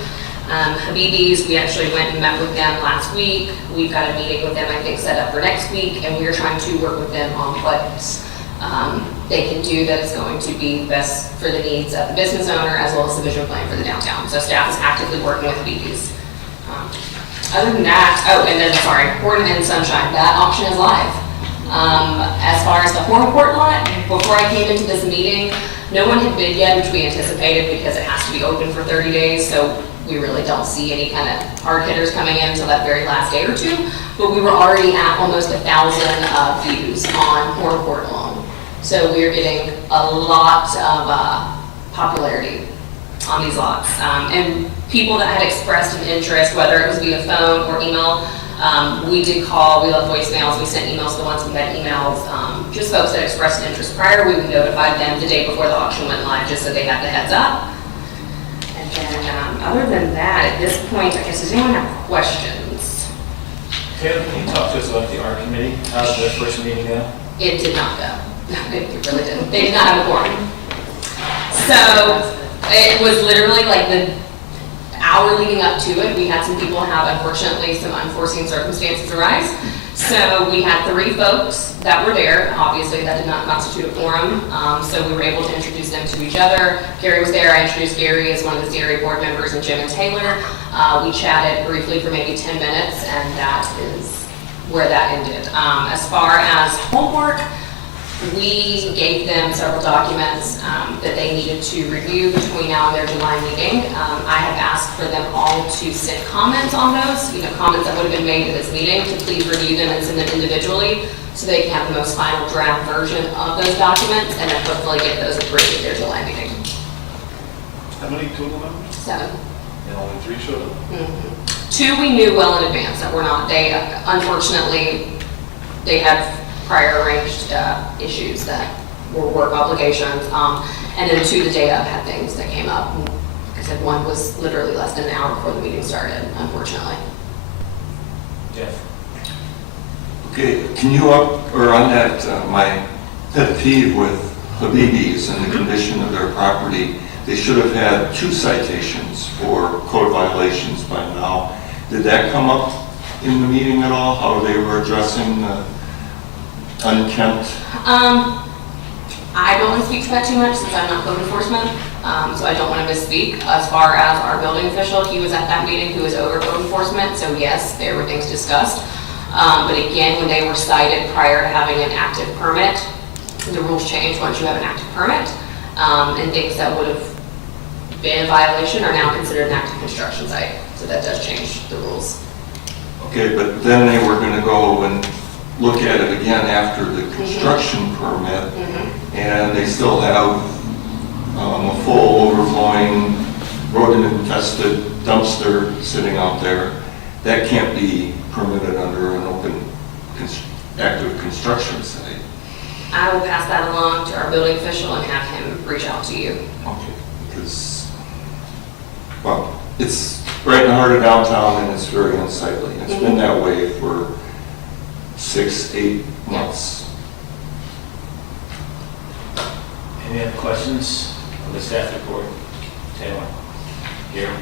Habibi's, we actually went and met with them last week. We've got a meeting with them, I think, set up for next week, and we are trying to work with them on what they can do that is going to be best for the needs of the business owner as well as the vision plan for the downtown. So staff is actively working with Habibi's. Other than that, and then, sorry, Horton and Sunshine, that auction is live. As far as the Horton Court lot, before I came into this meeting, no one had bid yet, which we anticipated because it has to be open for 30 days, so we really don't see any kind of hard hitters coming in until that very last day or two. But we were already at almost 1,000 views on Horton Court alone. So we are getting a lot of popularity on these lots. And people that had expressed an interest, whether it was via phone or email, we did call, we left voicemails, we sent emails to the ones who had emails, just folks that expressed an interest prior. We notified them the day before the auction went live, just so they had the heads up. And then, other than that, at this point, I guess, does anyone have questions? Taylor, can you talk to us about the art committee? How did the first meeting go? It did not go. It really didn't. They did not have a quorum. So it was literally like the hour leading up to it. We had some people have, unfortunately, some unforeseen circumstances arise. So we had 3 folks that were there. Obviously, that did not constitute a quorum. So we were able to introduce them to each other. Gary was there. I introduced Gary as one of the CRA board members, and Jim and Taylor. We chatted briefly for maybe 10 minutes, and that is where that ended. As far as homework, we gave them several documents that they needed to review between now and their July meeting. I have asked for them all to send comments on those, comments that would have been made at this meeting, to please review them and send them individually so they can have the most final draft version of those documents and then hopefully get those approved at their July meeting. How many total members? 7. And only 3 showed up? 2 we knew well in advance that were not. They, unfortunately, they had prior arranged issues that were work obligations. And then 2 the day of had things that came up. Like I said, 1 was literally less than an hour before the meeting started, unfortunately. Jeff? Okay, can you on that, my pet peeve with Habibis and the condition of their property, they should have had 2 citations for code violations by now. Did that come up in the meeting at all, how they were addressing unkempt? I don't want to speak to that too much since I'm not code enforcement, so I don't want to misspeak. As far as our building official, he was at that meeting who was over code enforcement, so yes, there were things discussed. But again, when they were cited prior to having an active permit, the rules change once you have an active permit, and things that would have been a violation are now considered an active construction site. So that does change the rules. Okay, but then they were going to go and look at it again after the construction permit, and they still have a full overflowing rodent-infested dumpster sitting out there. That can't be permitted under an open active construction site. I will pass that along to our building official and have him reach out to you. Okay, because, well, it's right in the heart of downtown and it's very unsightly. It's been that way for 6-8 months. Any other questions on the staff report? Taylor? Gary?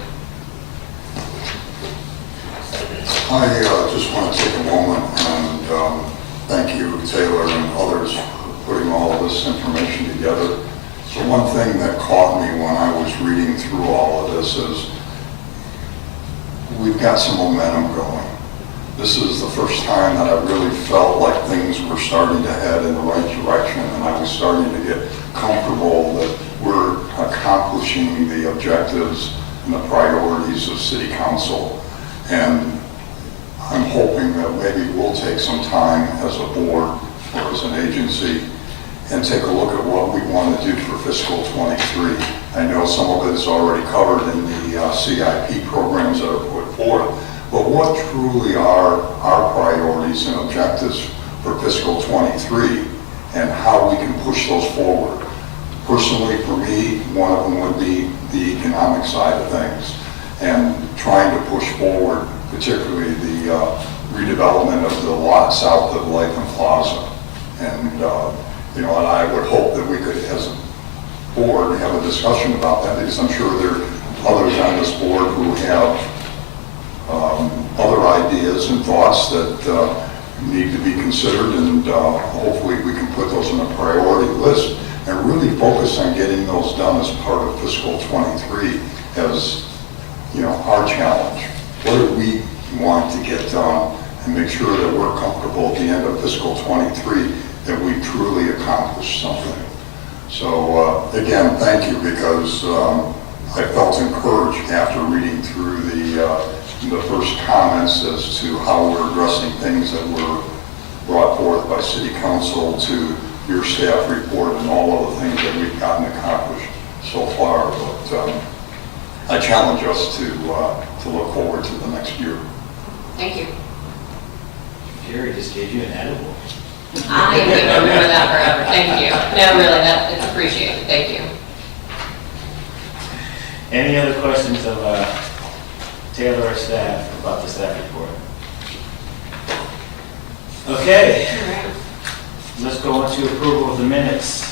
I just want to take a moment and thank you, Taylor, and others for putting all of this information together. So one thing that caught me when I was reading through all of this is we've got some momentum going. This is the first time that I really felt like things were starting to head in the right direction, and I was starting to get comfortable that we're accomplishing the objectives and the priorities of City Council. And I'm hoping that maybe we'll take some time as a board or as an agency and take a look at what we want to do for fiscal 23. I know some of it is already covered in the CIP programs that are put forth, but what truly are our priorities and objectives for fiscal 23 and how we can push those forward? Personally, for me, one of them would be the economic side of things and trying to push forward, particularly the redevelopment of the lot south of Lakeland Plaza. And, and I would hope that we could, as a board, have a discussion about that, because I'm sure there are others on this board who have other ideas and thoughts that need to be considered, and hopefully we can put those on a priority list and really focus on getting those done as part of fiscal 23 as, our challenge. What do we want to get done and make sure that we're comfortable at the end of fiscal 23 that we truly accomplished something. So again, thank you, because I felt encouraged after reading through the first comments as to how we're addressing things that were brought forth by City Council to your staff report and all of the things that we've gotten accomplished so far. But I challenge us to look forward to the next year. Thank you. Gary just gave you an edible. I am going to remember that forever. Thank you. No, really, it's appreciated. Thank you. Any other questions of Taylor or staff about the staff report? Okay, All right. let's go on to approval of the minutes.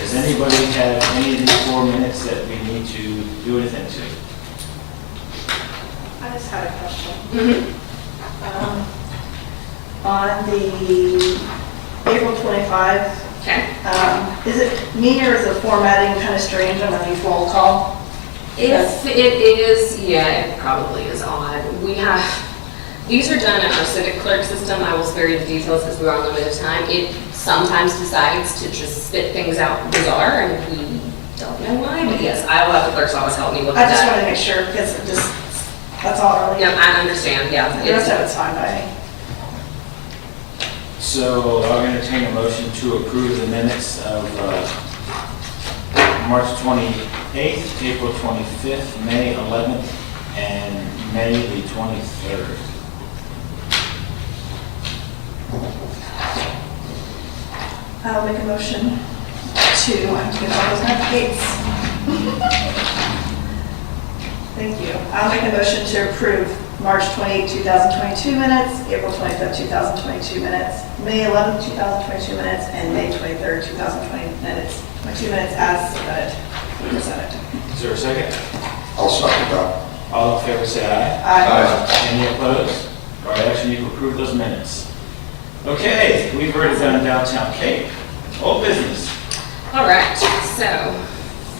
Does anybody have any of these 4 minutes that we need to do anything to? I just had a question. On the April 25, Okay. is it me or is the formatting kind of strange underneath roll call? If it is, yeah, it probably is odd. We have, these are done in our civic clerk system. I will spare you the details because we're on limited time. It sometimes decides to just spit things out bizarre, and we don't know why, but yes, I will have the clerk's office help me look I at just that. wanted to make sure because it just, that's all really. No, I understand, yeah. The rest of it's fine by me. So I'll entertain a motion to approve the minutes of March 28th, April 25th, May 11th, and May the 23rd. I'll make a motion to, I have to get all those dates. Thank you. I'll make a motion to approve March 28, 2022 minutes, April 25th, 2022 minutes, May 11th, 2022 minutes, and May 23rd, 2020 minutes, 22 minutes as presented. Is there a second? I'll second that. All in favor, say aye. Aye. Any opposed? All right, action, you approve those minutes. Okay, we've already done downtown Cape. Old business. All right, so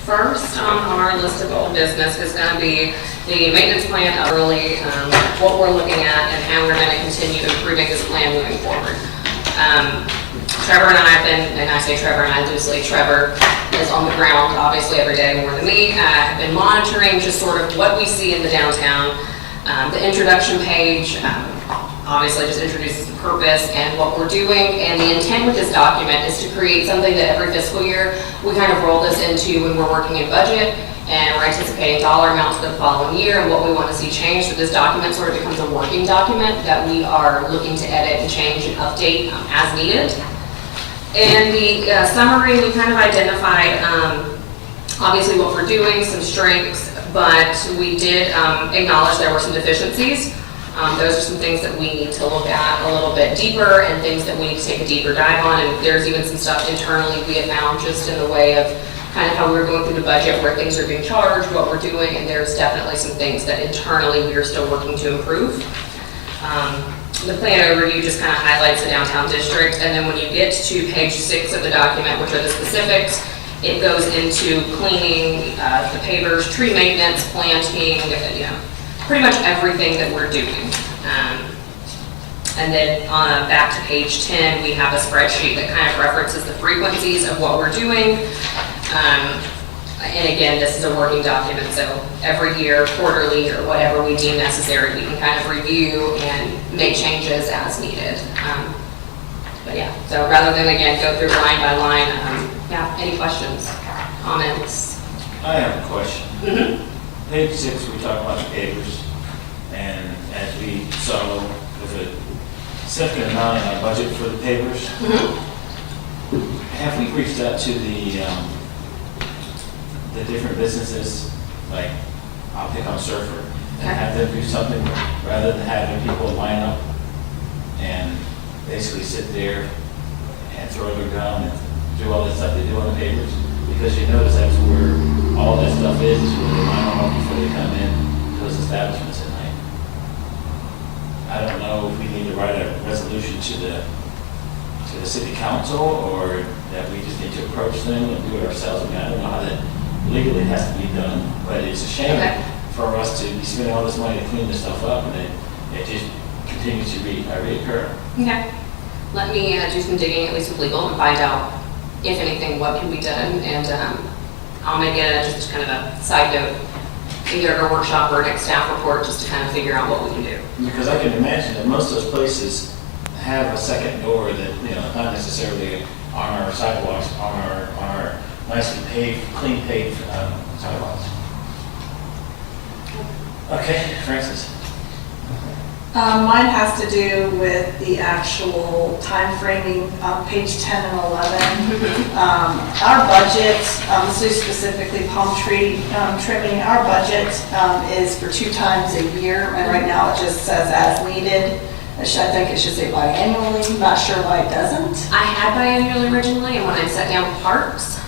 first on our list of old business is going to be the maintenance plan of really what we're looking at and how we're going to continue improving this plan moving forward. Trevor and I have been, and I say Trevor and I loosely, Trevor is on the ground obviously every day more than me, have been monitoring just sort of what we see in the downtown. The introduction page obviously just introduces the purpose and what we're doing, and the intent with this document is to create something that every fiscal year we kind of roll this into when we're working in budget and we're anticipating dollar amounts for the following year and what we want to see changed. So this document sort of becomes a working document that we are looking to edit and change and update as needed. In the summary, we kind of identified obviously what we're doing, some strengths, but we did acknowledge there were some deficiencies. Those are some things that we need to look at a little bit deeper and things that we need to take a deeper dive on. And there's even some stuff internally we have found just in the way of kind of how we were going through the budget, where things are being charged, what we're doing, and there's definitely some things that internally we are still working to improve. The plan overview just kind of highlights the downtown district, and then when you get to page 6 of the document, which are the specifics, it goes into cleaning, the pavers, tree maintenance, planting, pretty much everything that we're doing. And then back to page 10, we have a spreadsheet that kind of references the frequencies of what we're doing. And again, this is a working document, so every year, quarterly, or whatever we deem necessary, we can kind of review and make changes as needed. But yeah, so rather than again go through line by line, yeah, any questions, comments? I have a question. Mm-hmm. Page 6, we talk about the pavers, and as we saw, there's a significant amount in our budget for the pavers. Mm-hmm. Have we reached out to the different businesses, like, I'll pick on Surfer, and have them do something rather than having people line up and basically sit there and throw their gun and do all this stuff they do on the pavers? Because you notice that's where all this stuff is where they line them up before they come in to those establishments at night. I don't know if we need to write a resolution to the city council, or that we just need to approach them and do it ourselves. I mean, I don't know how that legally has to be done, but it's a shame for us to be spending all this money to clean this stuff up, and it just continues to reoccur. Okay. Let me do some digging, at least with legal, and find out, if anything, what can be done, and I'll make it just kind of a side note, either a workshop or a next staff report, just to kind of figure out what we can do. Because I can imagine that most of those places have a second door that, not necessarily on our sidewalks, on our nicely paved, clean paved sidewalks. Okay, Francis. Mine has to do with the actual time framing, page 10 and 11. Our budget, this is specifically palm tree trimming, our budget is for 2 times a year, and right now it just says as needed. I think it should say biannually, not sure why it doesn't. I had biannually originally, and when I sat down with Parks,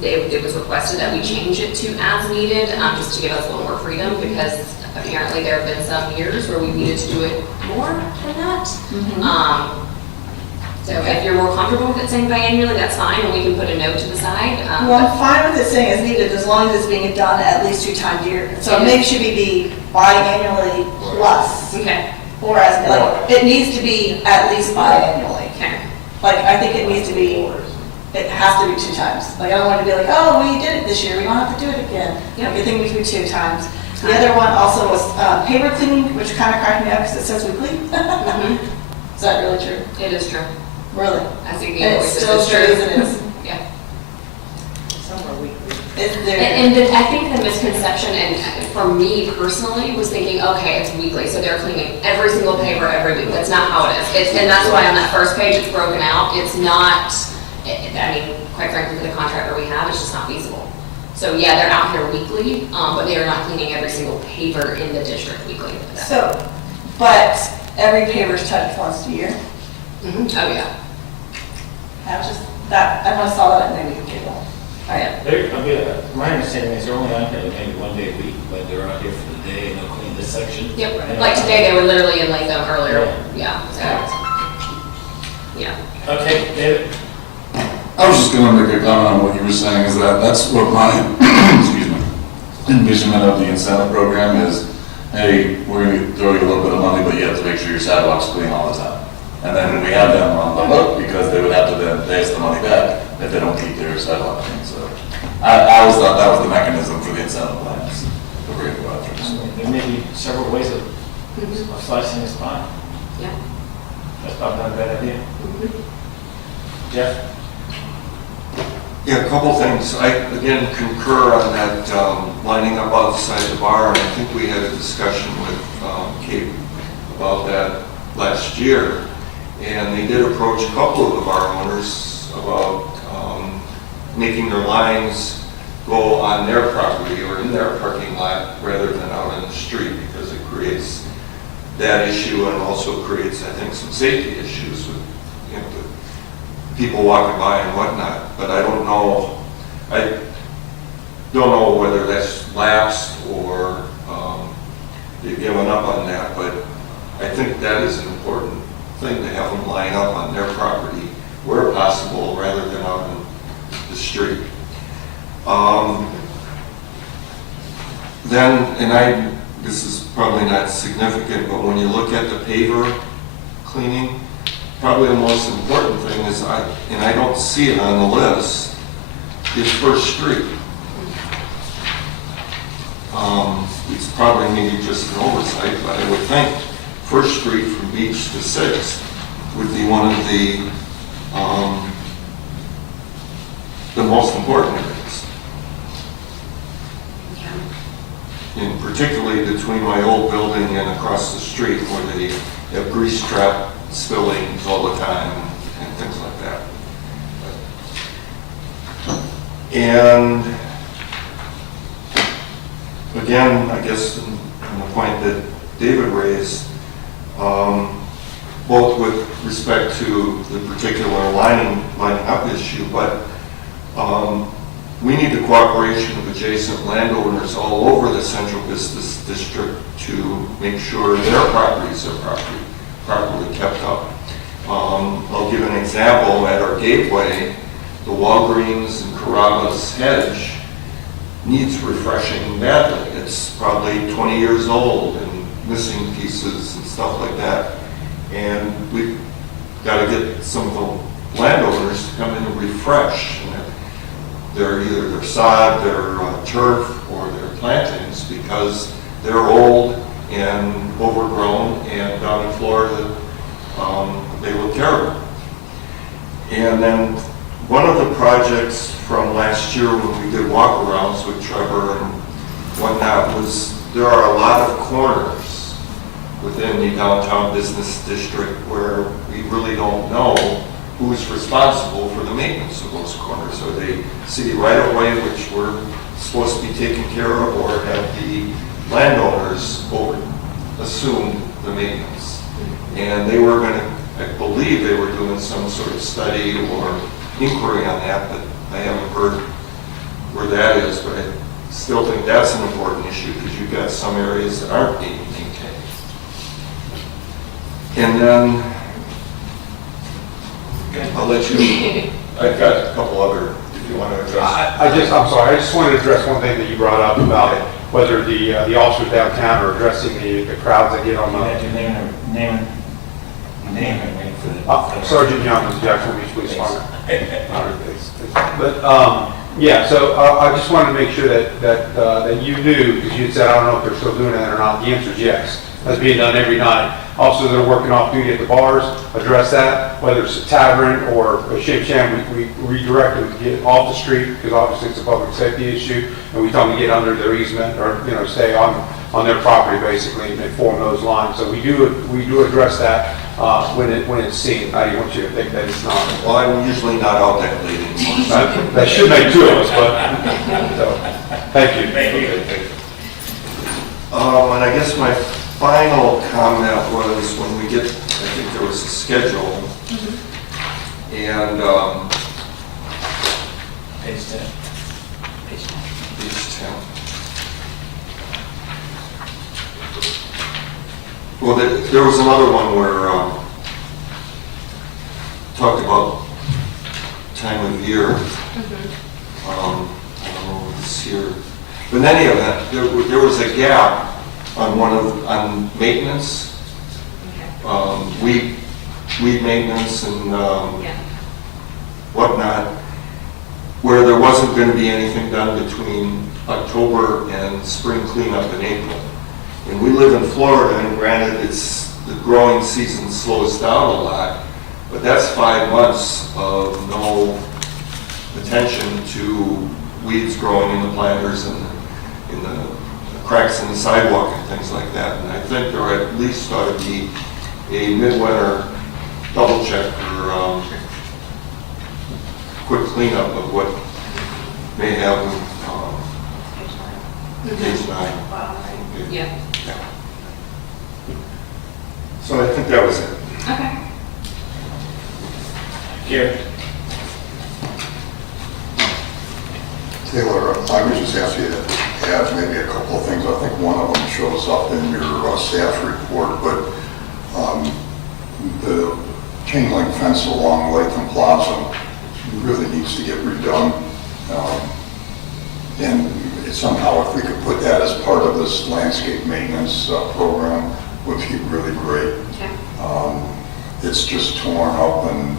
it was requested that we change it to as needed, just to give us a little more freedom, because Apparently, there have been some years where we needed to do it more than that. So if you're more comfortable with it saying biannually, that's fine, and we can put a note to the side. Well, I'm fine with it saying it's needed as long as it's being done at least 2 times a year. So maybe it should be biannually plus. Okay. Whereas, like, it needs to be at least biannually. Okay. Like, I think it needs to be, it has to be 2 times. Like, I don't want to be like, oh, we did it this year, we don't have to do it again. Yep. Like, I think it needs to be 2 times. The other one also was paper cleaning, which kind of cracked me up because it says weekly. Is that really true? It is true. Really? I think the And it invoices still is shows true. it is. Yeah. Somewhere weekly. It's there. I think the misconception, and for me personally, was thinking, okay, it's weekly, so they're cleaning every single paper every week. That's not how it is. And that's why on that first page it's broken out. It's not, I mean, quite frankly, for the contractor we have, it's just not feasible. So yeah, they're out here weekly, but they are not cleaning every single paper in the district weekly. So, but every paper is touched once a year. Oh, yeah. I was just, that, I saw that and maybe we could go. All right. My understanding is they're only on here maybe 1 day a week, but they're out here for the day and they'll clean this section. Yep, like today, they were literally in Latham earlier. Yeah, so, yeah. Okay, David? I was just gonna make a comment on what you were saying, is that that's what my, excuse me, envisionment of the incentive program is, hey, we're gonna throw you a little bit of money, but you have to make sure your sidewalk's clean all the time. And then we have them on the hook because they would have to then pay us the money back if they don't keep their sidewalk clean. So I always thought that was the mechanism for the incentive plans that we're gonna go after. So. There may be several ways of slicing this pie. Yeah. That's probably not a bad idea. Jeff? Yeah, a couple things. I, again, concur on that lining up outside the bar, and I think we had a discussion with Kate about that last year. And they did approach a couple of the bar owners about making their lines go on their property or in their parking lot rather than out in the street, because it creates that issue and also creates, I think, some safety issues with, you know, the people walking by and whatnot. But I don't know whether that's lapsed or they've given up on that, but I think that is an important thing to have them line up on their property where possible rather than out in the street. This is probably not significant, but when you look at the paver cleaning, probably the most important thing is, and I don't see it on the list, is First Street. It's probably maybe just an oversight, but I would think First Street from Beach to 6th would be one of the most important areas. And particularly between my old building and across the street where they have grease trap spillings all the time and things like that. And again, I guess on the point that David raised, both with respect to the particular lining up issue, but we need the cooperation of adjacent landowners all over the central business district to make sure their properties are properly kept up. I'll give an example. At our gateway, the Walgreens and Carrabba's hedge needs refreshing badly. It's probably 20 years old and missing pieces and stuff like that. And we've got to get some of the landowners to come in and refresh. They're either their sod, their turf, or their plantings, because they're old and overgrown, and down in Florida, they look terrible. And then one of the projects from last year when we did walk-arounds with Trevor and whatnot was there are a lot of corners within the downtown business district where we really don't know who's responsible for the maintenance of those corners. Are they city right-of-way, which we're supposed to be taking care of, or have the landowners assumed the maintenance? And they were going to, I believe they were doing some sort of study or inquiry on that, but I haven't heard where that is, but it still think that's an important issue because you've got some areas that aren't being maintained. And then I'll let you, I've got a couple other, if you want to address. I'm sorry, I just wanted to address one thing that you brought up about whether the officers downtown are addressing the crowds that get on You have the. to name and wait for the. Sergeant Young is Jackson Beach Police Department. But, yeah, so I just wanted to make sure that you knew, because you had said, I don't know if they're still doing that or not. The answer is yes. That's being done every night. Officers that are working off duty at the bars address that, whether it's a tavern or a shake shack, we redirect them to get off the street, because obviously it's a public safety issue, and we tell them to get under their easement or, stay on their property basically and form those lines. So we do address that when it's seen. I don't want you to think that it's not. Well, I'm usually not out that late anymore. That should make two of us, but, so, thank you. Thank you. And I guess my final comment was when we get, I think there was a schedule, and Page 10. page 10. Well, there was another one where talked about time of year. I don't know if it's here, but in any event, there was a gap on maintenance, weed maintenance and whatnot, where there wasn't going to be anything done between October and spring cleanup in April. And we live in Florida, and granted, the growing season slows down a lot, but that's 5 months of no attention to weeds growing in the planters and in the cracks in the sidewalk and things like that. And I think there at least ought to be a midwinter double check or quick cleanup of what may happen. Page 9. Yeah. So I think that was it. Okay. Gary? Taylor, I would just ask you to add maybe a couple of things. I think one of them shows up in your staff report, but the chain link fence along Latham Plaza really needs to get redone. And somehow if we could put that as part of this landscape maintenance program would be really great. Okay. It's just torn up and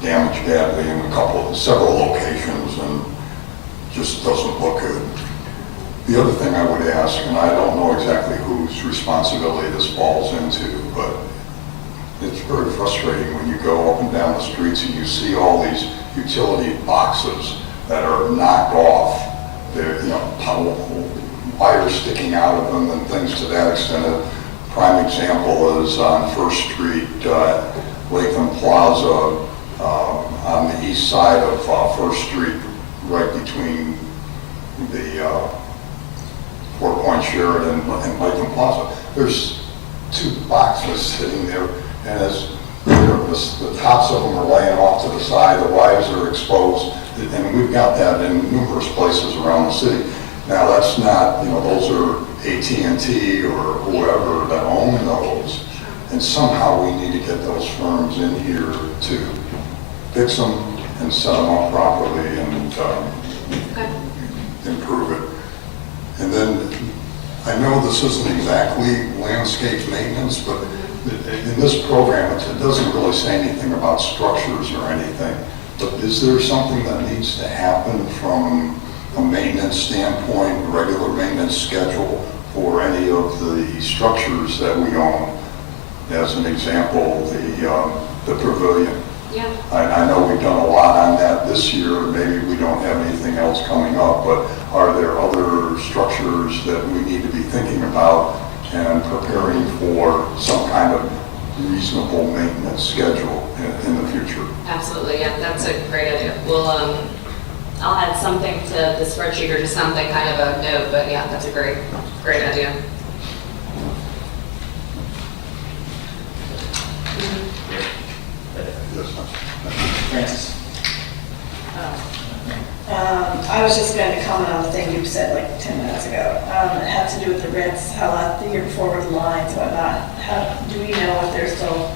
damaged badly in several locations and just doesn't look good. The other thing I would ask, and I don't know exactly whose responsibility this falls into, but it's very frustrating when you go up and down the streets and you see all these utility boxes that are knocked off. They're, wires sticking out of them and things to that extent. A prime example is on First Street, Latham Plaza, on the east side of First Street, right between the Fort Point Sheridan and Latham Plaza. There's 2 boxes sitting there, and as the tops of them are laying off to the side, the wires are exposed, and we've got that in numerous places around the city. Now that's not, those are AT&T or whoever that own those, and somehow we need to get those firms in here to fix them and set them up properly and improve it. And then I know this isn't exactly landscape maintenance, but in this program, it doesn't really say anything about structures or anything. But is there something that needs to happen from a maintenance standpoint, regular maintenance schedule for any of the structures that we own? As an example, the pavilion. Yeah. I know we've done a lot on that this year. Maybe we don't have anything else coming up, but are there other structures that we need to be thinking about and preparing for some kind of reasonable maintenance schedule in the future? Absolutely, yeah, that's a great idea. We'll, I'll add something to the spreadsheet or just something, kind of a note, but yeah, that's a great idea. Francis? I was just going to comment on the thing you said like 10 minutes ago. It had to do with the Ritz, how the year before with the lines and whatnot. Do we know if they're still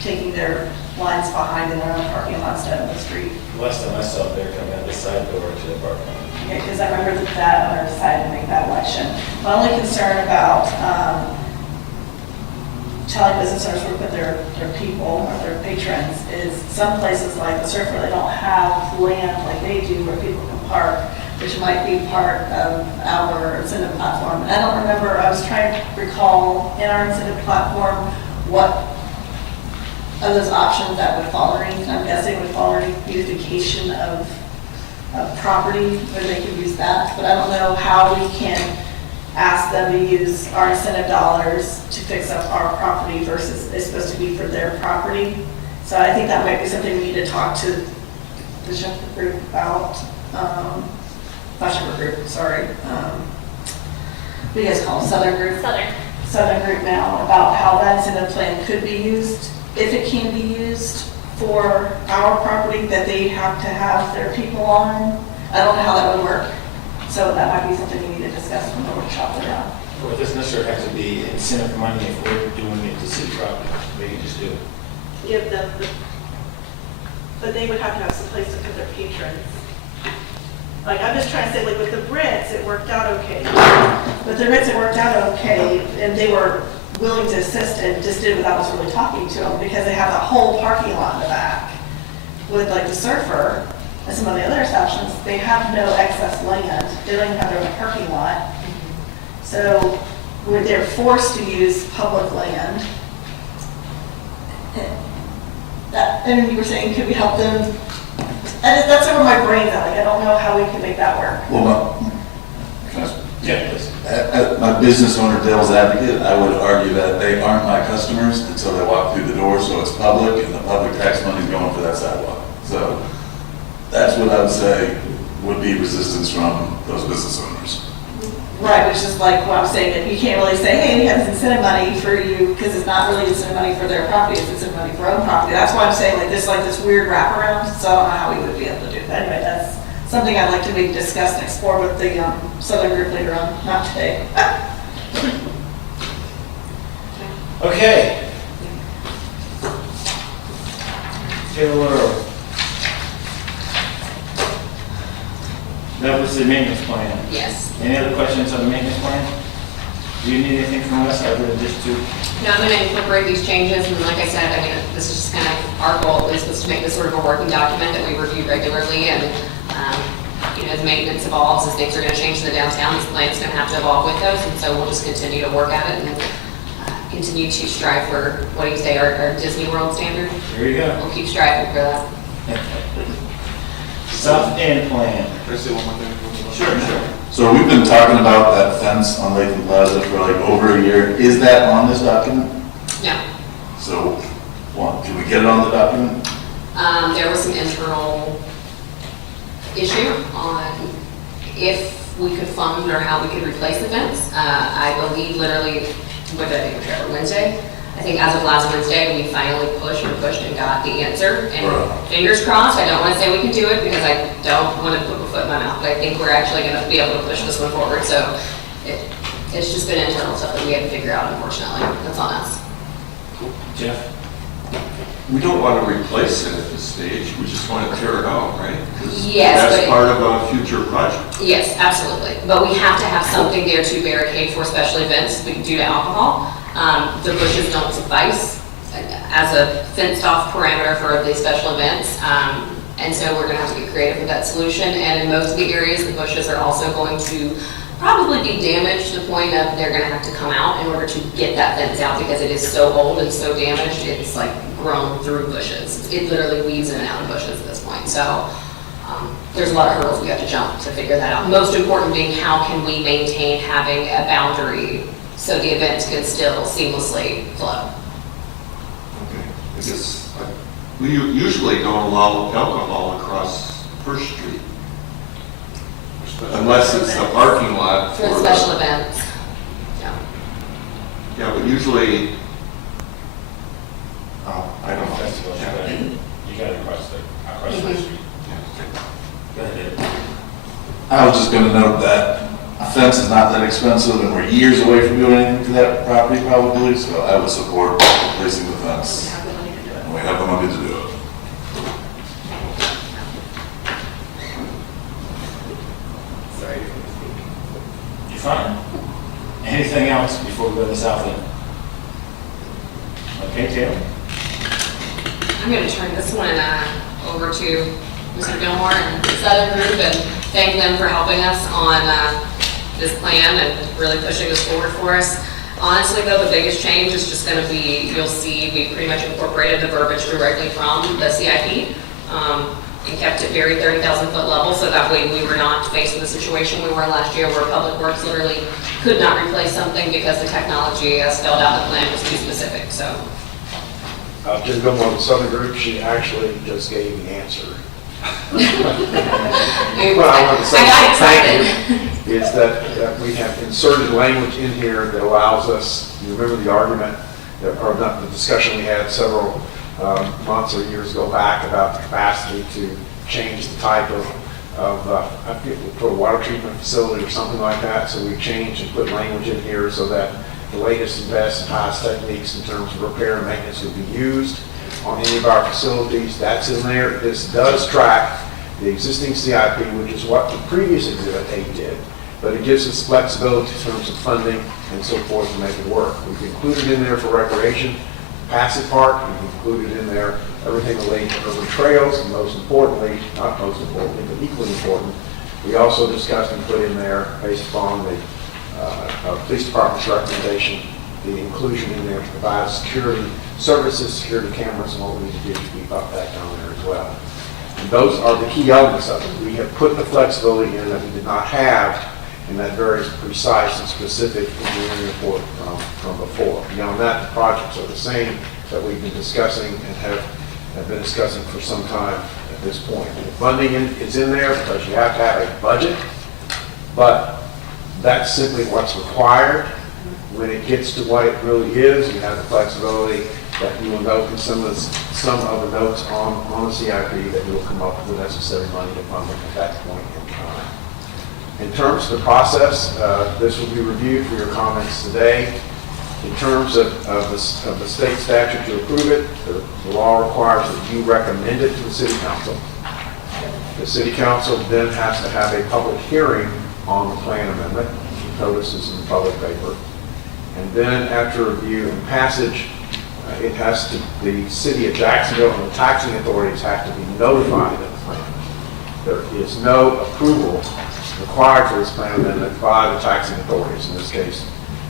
taking their lines behind in their own parking lot instead of the street? Last time I saw it, they were coming out the side door to the parking lot. Yeah, because I remember that owner decided to make that election. My only concern about telling business owners where to put their people or their patrons is some places like the Surfer, they don't have land like they do where people can park, which might be part of our incentive platform. And I don't remember, I was trying to recall in our incentive platform what of those options that would fall underneath. I'm guessing would fall underneath beautification of property, where they could use that. But I don't know how we can ask them to use our incentive dollars to fix up our property versus it's supposed to be for their property. So I think that might be something we need to talk to the shepherd group about. Not shepherd group, sorry. What do you guys call them? Southern group? Southern group now, about how that incentive plan could be used, if it can be used for our property that they have to have their people on. I don't know how that would work. So that might be something we need to discuss when the workshop is around. Well, it doesn't necessarily have to be incentive money if we're doing it to city property. We can just do it. Give them but they would have to have some place to put their patrons. Like, I'm just trying to say, like, with the Brits, it worked out okay. With the Brits, it worked out okay, and they were willing to assist and just did without us really talking to them because they have that whole parking lot in the back. With, like, the Surfer and some of the other establishments, they have no excess land. They don't even have their own parking lot. So they're forced to use public land. And you were saying, could we help them? And that's where my brain's at. Like, I don't know how we can make that work. Well, Yeah, please. as my business owner, devil's advocate, I would argue that they aren't my customers until they walk through the door, so it's public, and the public tax money is going for that sidewalk. So that's what I would say would be resistance from those business owners. Right, which is like what I'm saying, that you can't really say, hey, we have this incentive money for you, because it's not really incentive money for their property, it's incentive money for our own property. That's why I'm saying, like this weird wraparound, so I don't know how we would be able to do that. Anyway, that's something I'd like to maybe discuss and explore with the Southern group later on, not today. Okay. Taylor. That was the maintenance plan. Yes. Any other questions on the maintenance plan? Do you need anything from us other than just to? No, I'm going to incorporate these changes, and like I said, I mean, this is just kind of our goal is to make this sort of a working document that we review regularly, and you know, as maintenance evolves, as things are going to change in the downtown, this plan is going to have to evolve with those, and so we'll just continue to work at it and continue to strive for, what do you say, our Disney World standard? Here you go. We'll keep striving for that. South End plan. Can I say one more thing? Sure. So we've been talking about that fence on Latham Plaza for like over a year. Is that on this document? No. So, can we get it on the document? There was some internal issue on if we could fund or how we could replace the fence. I believe literally, what did I think, Trevor, Wednesday? I think as of last Wednesday, we finally pushed and got the answer. And Right. fingers crossed, I don't want to say we can do it because I don't want to put my foot in my mouth, but I think we're actually going to be able to push this one forward. So it's just been internal stuff that we had to figure out, unfortunately. That's on us. Jeff? We don't want to replace it at this stage, we just want to tear it out, right? 'Cause Yes, that's but- part of a future project. Yes, absolutely. But we have to have something there to barricade for special events due to alcohol. The bushes don't suffice as a fenced-off parameter for the special events. And so we're going to have to get creative with that solution. And in most of the areas, the bushes are also going to probably be damaged to the point of they're going to have to come out in order to get that fence out because it is so old and so damaged, it's like grown through bushes. It literally weaves in and out of bushes at this point. So there's a lot of hurdles we have to jump to figure that out. Most important being how can we maintain having a boundary so the events can still seamlessly flow. Okay. I guess, we usually don't allow alcohol across First Street. Unless it's a parking lot For for. the special events. Yeah. Yeah, but usually, I don't know. Festival, you got it across the Mhm. street. Go ahead, David. I was just gonna note that a fence is not that expensive, and we're years away from doing anything to that property probably, so I would support replacing the fence. We have the money to do it. And we have the money to do it. You fine? Anything else before we go to the south end? Okay, Taylor? I'm going to turn this one over to Mr. Gilmore and his other group and thank them for helping us on this plan and really pushing this forward for us. Honestly, though, the biggest change is just going to be, you'll see, we pretty much incorporated the verbiage directly from the CIP and kept it very 30,000 foot level, so that way we were not facing the situation we were last year where Public Works literally could not replace something because the technology as spelled out in the plan was too specific, so. Jen Gilmore of the Southern Group, she actually just gave the answer. What I want to say, I got thank you, is that we have inserted language in here that allows us, you remember the argument, or not the discussion we had several months or years ago back about the capacity to change the type of I think we put a water treatment facility or something like that, so we changed and put language in here so that the latest and best and highest techniques in terms of repair and maintenance would be used on any of our facilities. That's in there. This does track the existing CIP, which is what the previous Exhibit 8 did, but it gives us flexibility in terms of funding and so forth to make it work. We've included in there for recreation, passive park, we've included in there everything related to urban trails, and most importantly, not most importantly, but equally important, we also discussed and put in there, based upon the police department's recommendation, the inclusion in there to provide security services, security cameras, and what we need to do to beef up that down there as well. And those are the key elements of it. We have put the flexibility in that we did not have in that very precise and specific engineering report from before. Beyond that, the projects are the same that we've been discussing and have been discussing for some time at this point. The funding is in there because you have to have a budget, but that's simply what's required. When it gets to what it really is, you have the flexibility that you will note in some of the notes on the CIP that you will come up with the necessary money to fund it at that point in time. In terms of the process, this will be reviewed for your comments today. In terms of the state statute to approve it, the law requires that you recommend it to the City Council. The City Council then has to have a public hearing on the plan amendment, notices in the public paper. And then after review and passage, the City of Jacksonville and the taxing authorities have to be notified of the plan. There is no approval required for this plan amendment by the taxing authorities. In this case,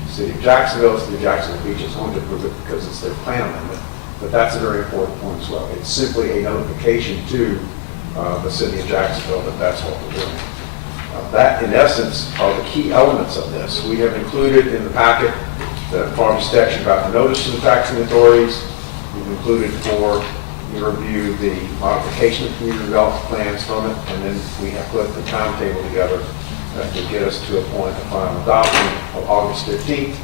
the City of Jacksonville, the City of Jacksonville Beach is going to approve it because it's their plan amendment. But that's a very important point as well. It's simply a notification to the City of Jacksonville that that's what we're doing. That, in essence, are the key elements of this. We have included in the packet the Farm statute about the notice to the taxing authorities. We've included for your review the modification of community development plans from it, and then we have put the timetable together that will get us to a point of final adoption of August 15th,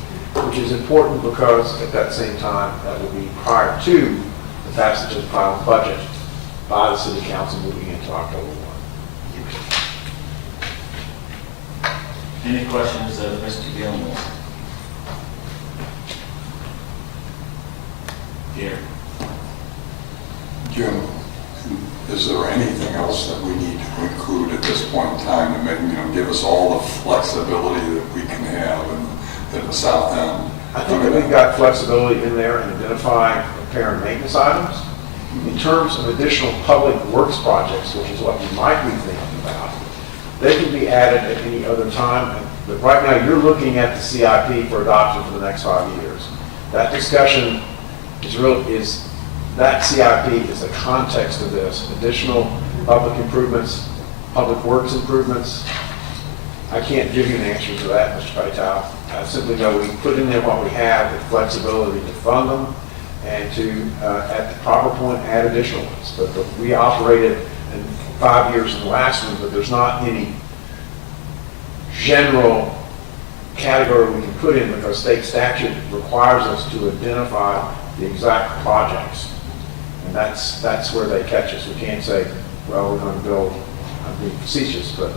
which is important because at that same time, that will be prior to the passage of the final budget by the City Council moving into October 1. Any questions of Mr. Gilmore? Here. Jim, is there anything else that we need to include at this point in time to make, give us all the flexibility that we can have in the south end? I think that we've got flexibility in there in identifying repair and maintenance items. In terms of additional public works projects, which is what you might be thinking about, they can be added at any other time. But right now, you're looking at the CIP for adoption for the next 5 years. That discussion that CIP is the context of this. Additional public improvements, public works improvements. I can't give you an answer to that, Mr. Patel. I simply know we put in there what we have, the flexibility to fund them and to, at the proper point, add additional ones. But we operated in 5 years in the last one, but there's not any general category we can put in because state statute requires us to identify the exact projects. And that's where they catch us. We can't say, well, we're going to build, I'm being facetious, but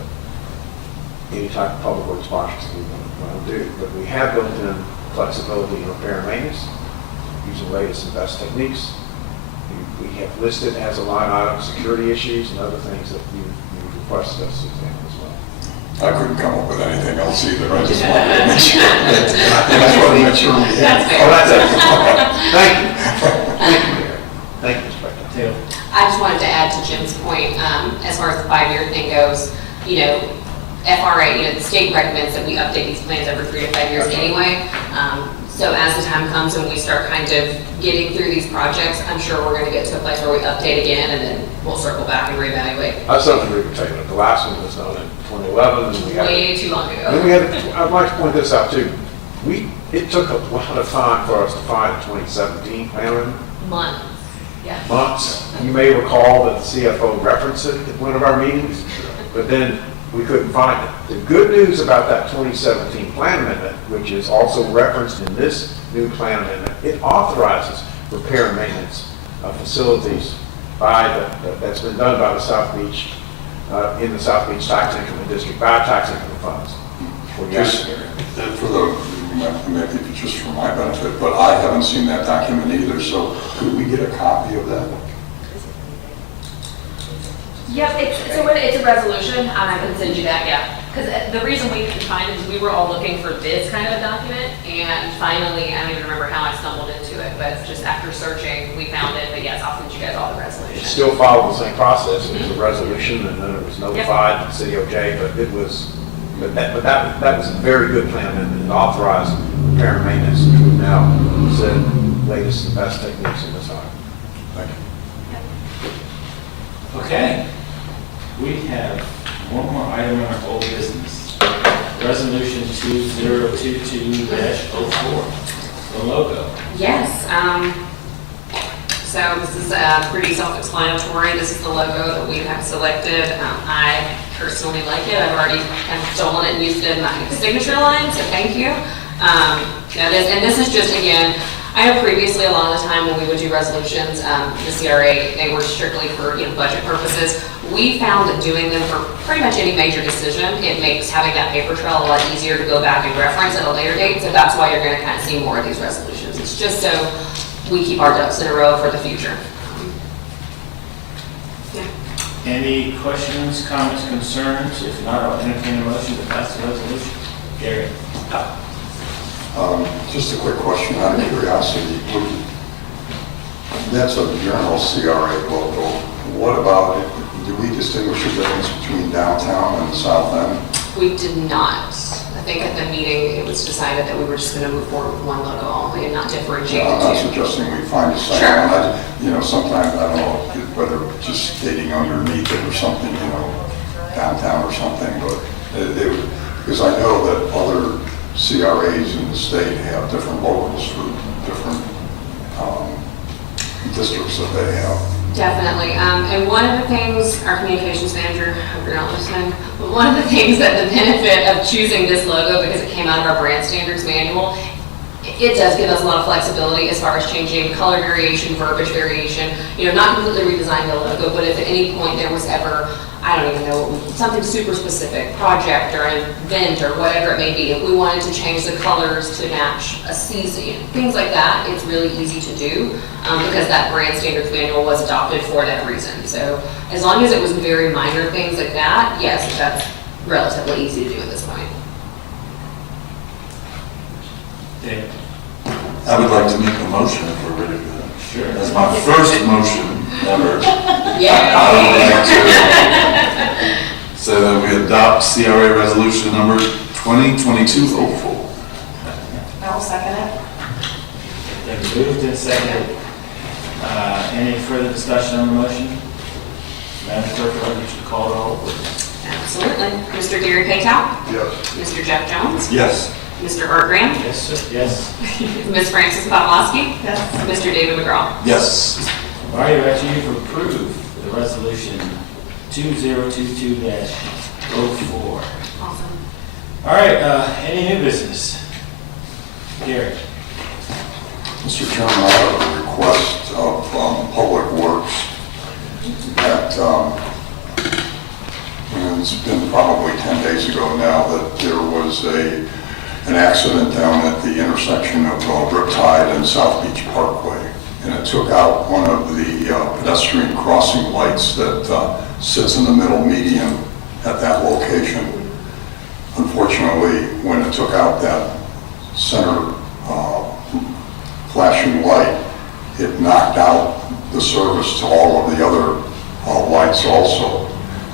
any type of public works projects that we want to do. But we have built in flexibility in repair and maintenance, using the latest and best techniques. We have listed as a line item security issues and other things that you requested us to examine as well. I couldn't come up with anything else either. I just wanted to make sure we had. Oh, that's excellent. Thank you. Thank you, Mayor. Thank you, Mr. Beckton. Taylor? I just wanted to add to Jim's point, as far as the 5-year thing goes, FRA, the state recommends that we update these plans every 3 to 5 years anyway. So as the time comes and we start kind of getting through these projects, I'm sure we're going to get to a place where we update again and then we'll circle back and reevaluate. I still agree with Taylor. The last one was done in 2011, and we had. Way too long And ago. we had, I'd like to point this out too. It took a lot of time for us to find a 2017 plan amendment. Months. Yeah. Months. You may recall that the CFO referenced it at one of our meetings, but then we couldn't find it. The good news about that 2017 plan amendment, which is also referenced in this new plan amendment, it authorizes repair and maintenance of facilities that's been done by the South Beach, in the South Beach tax increment district, by tax increment funds. Just for the, maybe just for my benefit, but I haven't seen that document either, so could we get a copy of that? Yep, it's a resolution, and I can send you that, yeah. Because the reason we couldn't find it is we were all looking for this kind of a document, and finally, I don't even remember how I stumbled into it, but just after searching, we found it. But yes, I'll send you guys all the It resolution. still followed the same process. It was a resolution, and then it was notified to the city OJ, but it was, that was a very good plan amendment. It authorized repair and maintenance, which we've now said latest and best techniques in this item. Thank you. Okay. We have one more item on our old business. Resolution 2022-04, the logo. Yes. So this is pretty self-explanatory. This is the logo that we have selected. I personally like it. I've already kind of stolen it and used it in my signature line, so thank you. And this is just, again, I know previously a lot of the time when we would do resolutions, the CRA, they were strictly for budget purposes. We found that doing them for pretty much any major decision, it makes having that paper trail a lot easier to go back and reference at a later date. So that's why you're going to kind of see more of these resolutions. It's just so we keep our ducks in a row for the future. Yeah. Any questions, comments, concerns? If not, I'll entertain a motion to pass the resolution. Gary? Just a quick question out of curiosity. That's a general CRA logo. What about it? Do we distinguish the difference between downtown and the south end? We did not. I think at the meeting, it was decided that we were just going to move forward with one logo only and not differentiate I'm not the two. suggesting we find a second Sure. one. Sometimes, I don't know, whether just stating underneath it or something, downtown or something, but because I know that other CRAs in the state have different logos for different districts that they have. Definitely. And one of the things, our communications manager, I hope you're not listening, but one of the things that the benefit of choosing this logo, because it came out of our brand standards manual, it does give us a lot of flexibility as far as changing color variation, verbiage variation, not completely redesigning the logo, but if at any point there was ever, I don't even know, something super specific, project or an event or whatever it may be, if we wanted to change the colors to match a season, things like that, it's really easy to do because that brand standards manual was adopted for that reason. So as long as it was very minor things like that, yes, that's relatively easy to do at this point. Dave? I would like to make a motion if we're ready for that. Sure. That's my first motion ever. Yeah. I would like to say that we adopt CRA resolution number 2022-04. I'll second it. Then moved and seconded. Any further discussion on the motion? Madam Clerk, I'll get you to call the roll, please. Absolutely. Mr. Gary Paytow? Yes. Mr. Jeff Jones? Yes. Mr. Art Graham? Yes, sir. Yes. Ms. Frances Pawlowski? Yes. Mr. David McGraw? Yes. All right, you're actually to approve the resolution 2022-04. Awesome. All right, any new business? Gary? Mr. Chairman, I have a request of Public Works that in it's been probably 10 days ago now, that there was an accident down at the intersection of Riptide and South Beach Parkway. And it took out one of the pedestrian crossing lights that sits in the middle median at that location. Unfortunately, when it took out that center flashing light, it knocked out the service to all of the other lights also.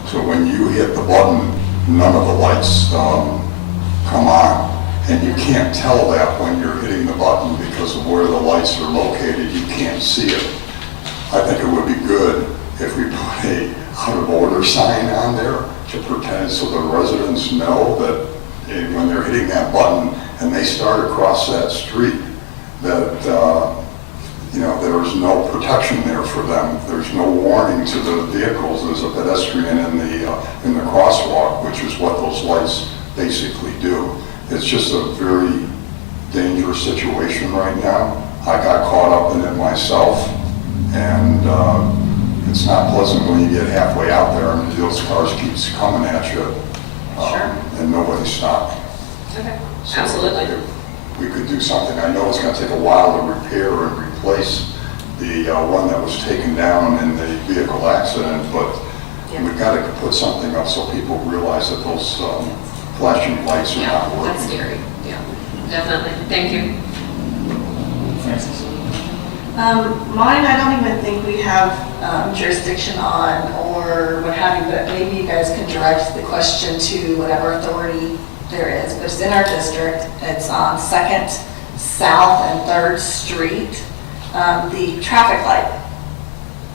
So when you hit the button, none of the lights come on. And you can't tell that when you're hitting the button because of where the lights are located. You can't see it. I think it would be good if we put a out of order sign on there to pretend so the residents know that when they're hitting that button and they start across that street, that there is no protection there for them. There's no warning to the vehicles. There's a pedestrian in the crosswalk, which is what those lights basically do. It's just a very dangerous situation right now. I got caught up in it myself, and it's not pleasant when you get halfway out there and those cars keeps coming at you, and nobody's stopping. Okay, So absolutely. if we could do something. I know it's going to take a while to repair and replace the one that was taken down in the vehicle accident, but we've got to put something up so people realize that those flashing lights are not working. That's scary. Yeah, definitely. Thank you. Francis? Mine, I don't even think we have jurisdiction on or what have you, but maybe you guys can direct the question to whatever authority there is. But it's in our district. It's on 2nd South and 3rd Street. The traffic light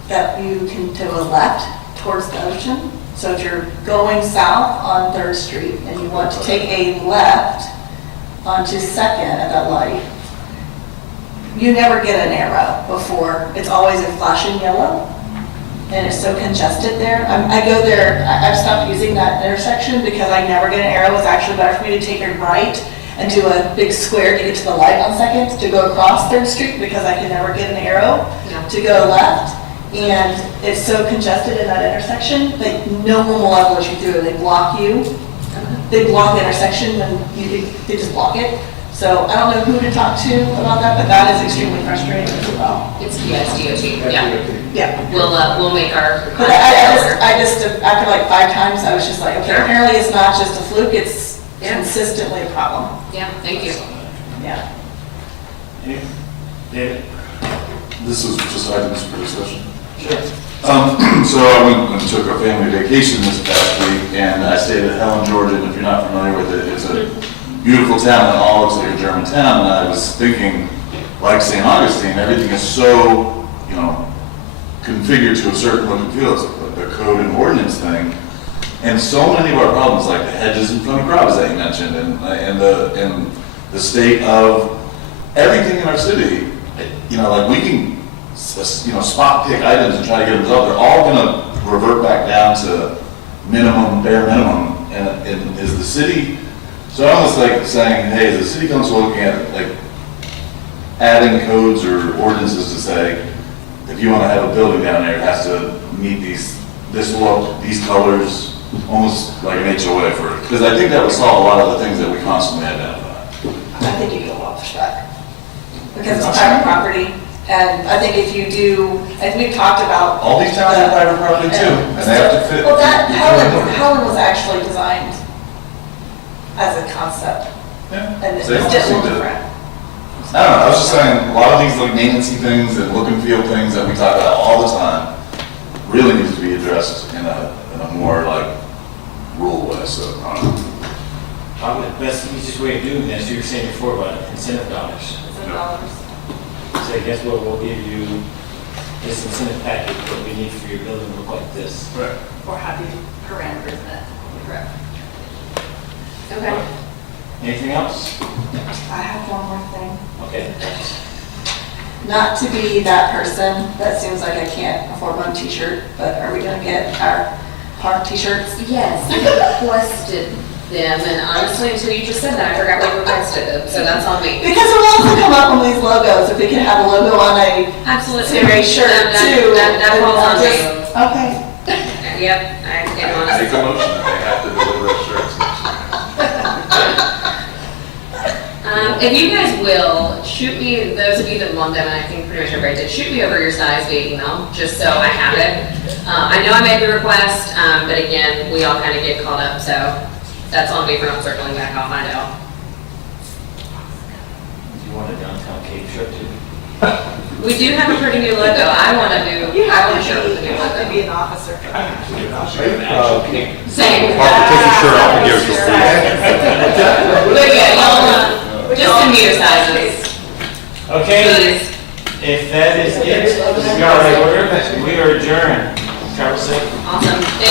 that you can to a left towards the ocean. So if you're going south on 3rd Street and you want to take a left onto 2nd at that light, you never get an arrow before. It's always a flashing yellow, and it's so congested there. I go there, I've stopped using that intersection because I never get an arrow. It's actually better for me to take a right and do a big square to get to the light on 2nd to go across 3rd Street because I can never get an arrow to go left. And it's so congested in that intersection that no one will ever let you through. They block you. They block the intersection and they just block it. So I don't know who to talk to about that, but that is extremely frustrating as well. It's USDOT. Yeah. Yeah. We'll make our. But I just, after like 5 times, I was just like, okay, apparently it's not just a fluke, it's consistently a problem. Yeah, thank you. Yeah. David? This is just items for discussion. Sure. So I went and took a family vacation this past week, and I stayed at Helen, Georgia, and if you're not familiar with it, it's a beautiful town that all looks like a German town, and I was thinking, like St. Augustine, everything is so, configured to a certain look and feel. It's like the code and ordinance thing. And so many of our problems, like the hedges in front of crowds that you mentioned, and the state of everything in our city, like we can, spot pick items and try to get them resolved. They're all going to revert back down to bare minimum. And is the city, so I almost like saying, hey, is the city council looking at like adding codes or ordinances to say, if you want to have a building down there, it has to meet this look, these colors, almost like an HOA for it. Because I think that would solve a lot of the things that we constantly identify. I think you go off track. Because it's private property, and I think if you do, as we've talked about. All these towns have private property too, and they have to fit. Well, Helen was actually designed as a concept, Yeah. and it's So they just a also little do it. different. I don't know, I was just saying, a lot of these like maintenance things and look and feel things that we talk about all the time really needs to be addressed in a more like rural way, so I don't know. Probably the best, easiest way of doing this, you were saying before about incentive dollars. So I guess we'll give you this incentive package, what we need for your building to look like this. Right. Or have you parameters in it. Correct. Okay. Anything else? I have one more thing. Okay. Not to be that person that seems like I can't afford one t-shirt, but are we gonna get our park t-shirts? Yes, we requested them, and honestly, until you just said that, I forgot we requested them, so that's on me. Because it will also come up on these logos, if we can have a logo on a Absolutely. Terry shirt too. That falls on just- me. Okay. Yep, I can get one. Make a motion that they have to deliver us shirts next year. If you guys will, shoot me, those of you that want them, and I think pretty much everybody did, shoot me over your size via email, just so I have it. I know I made the request, but again, we all kind of get caught up, so that's on me for not circling back, I'll find out. Do you want a downtown Cape shirt too? We do have a pretty new logo, I want a new, You I have want a to shirt with a be, new you have to be logo. an officer for that. Same. I'll take your shirt off and give it to you. But yeah, y'all, just send me your sizes. Okay, if that is it, we are adjourned. Travel safe. Awesome, thank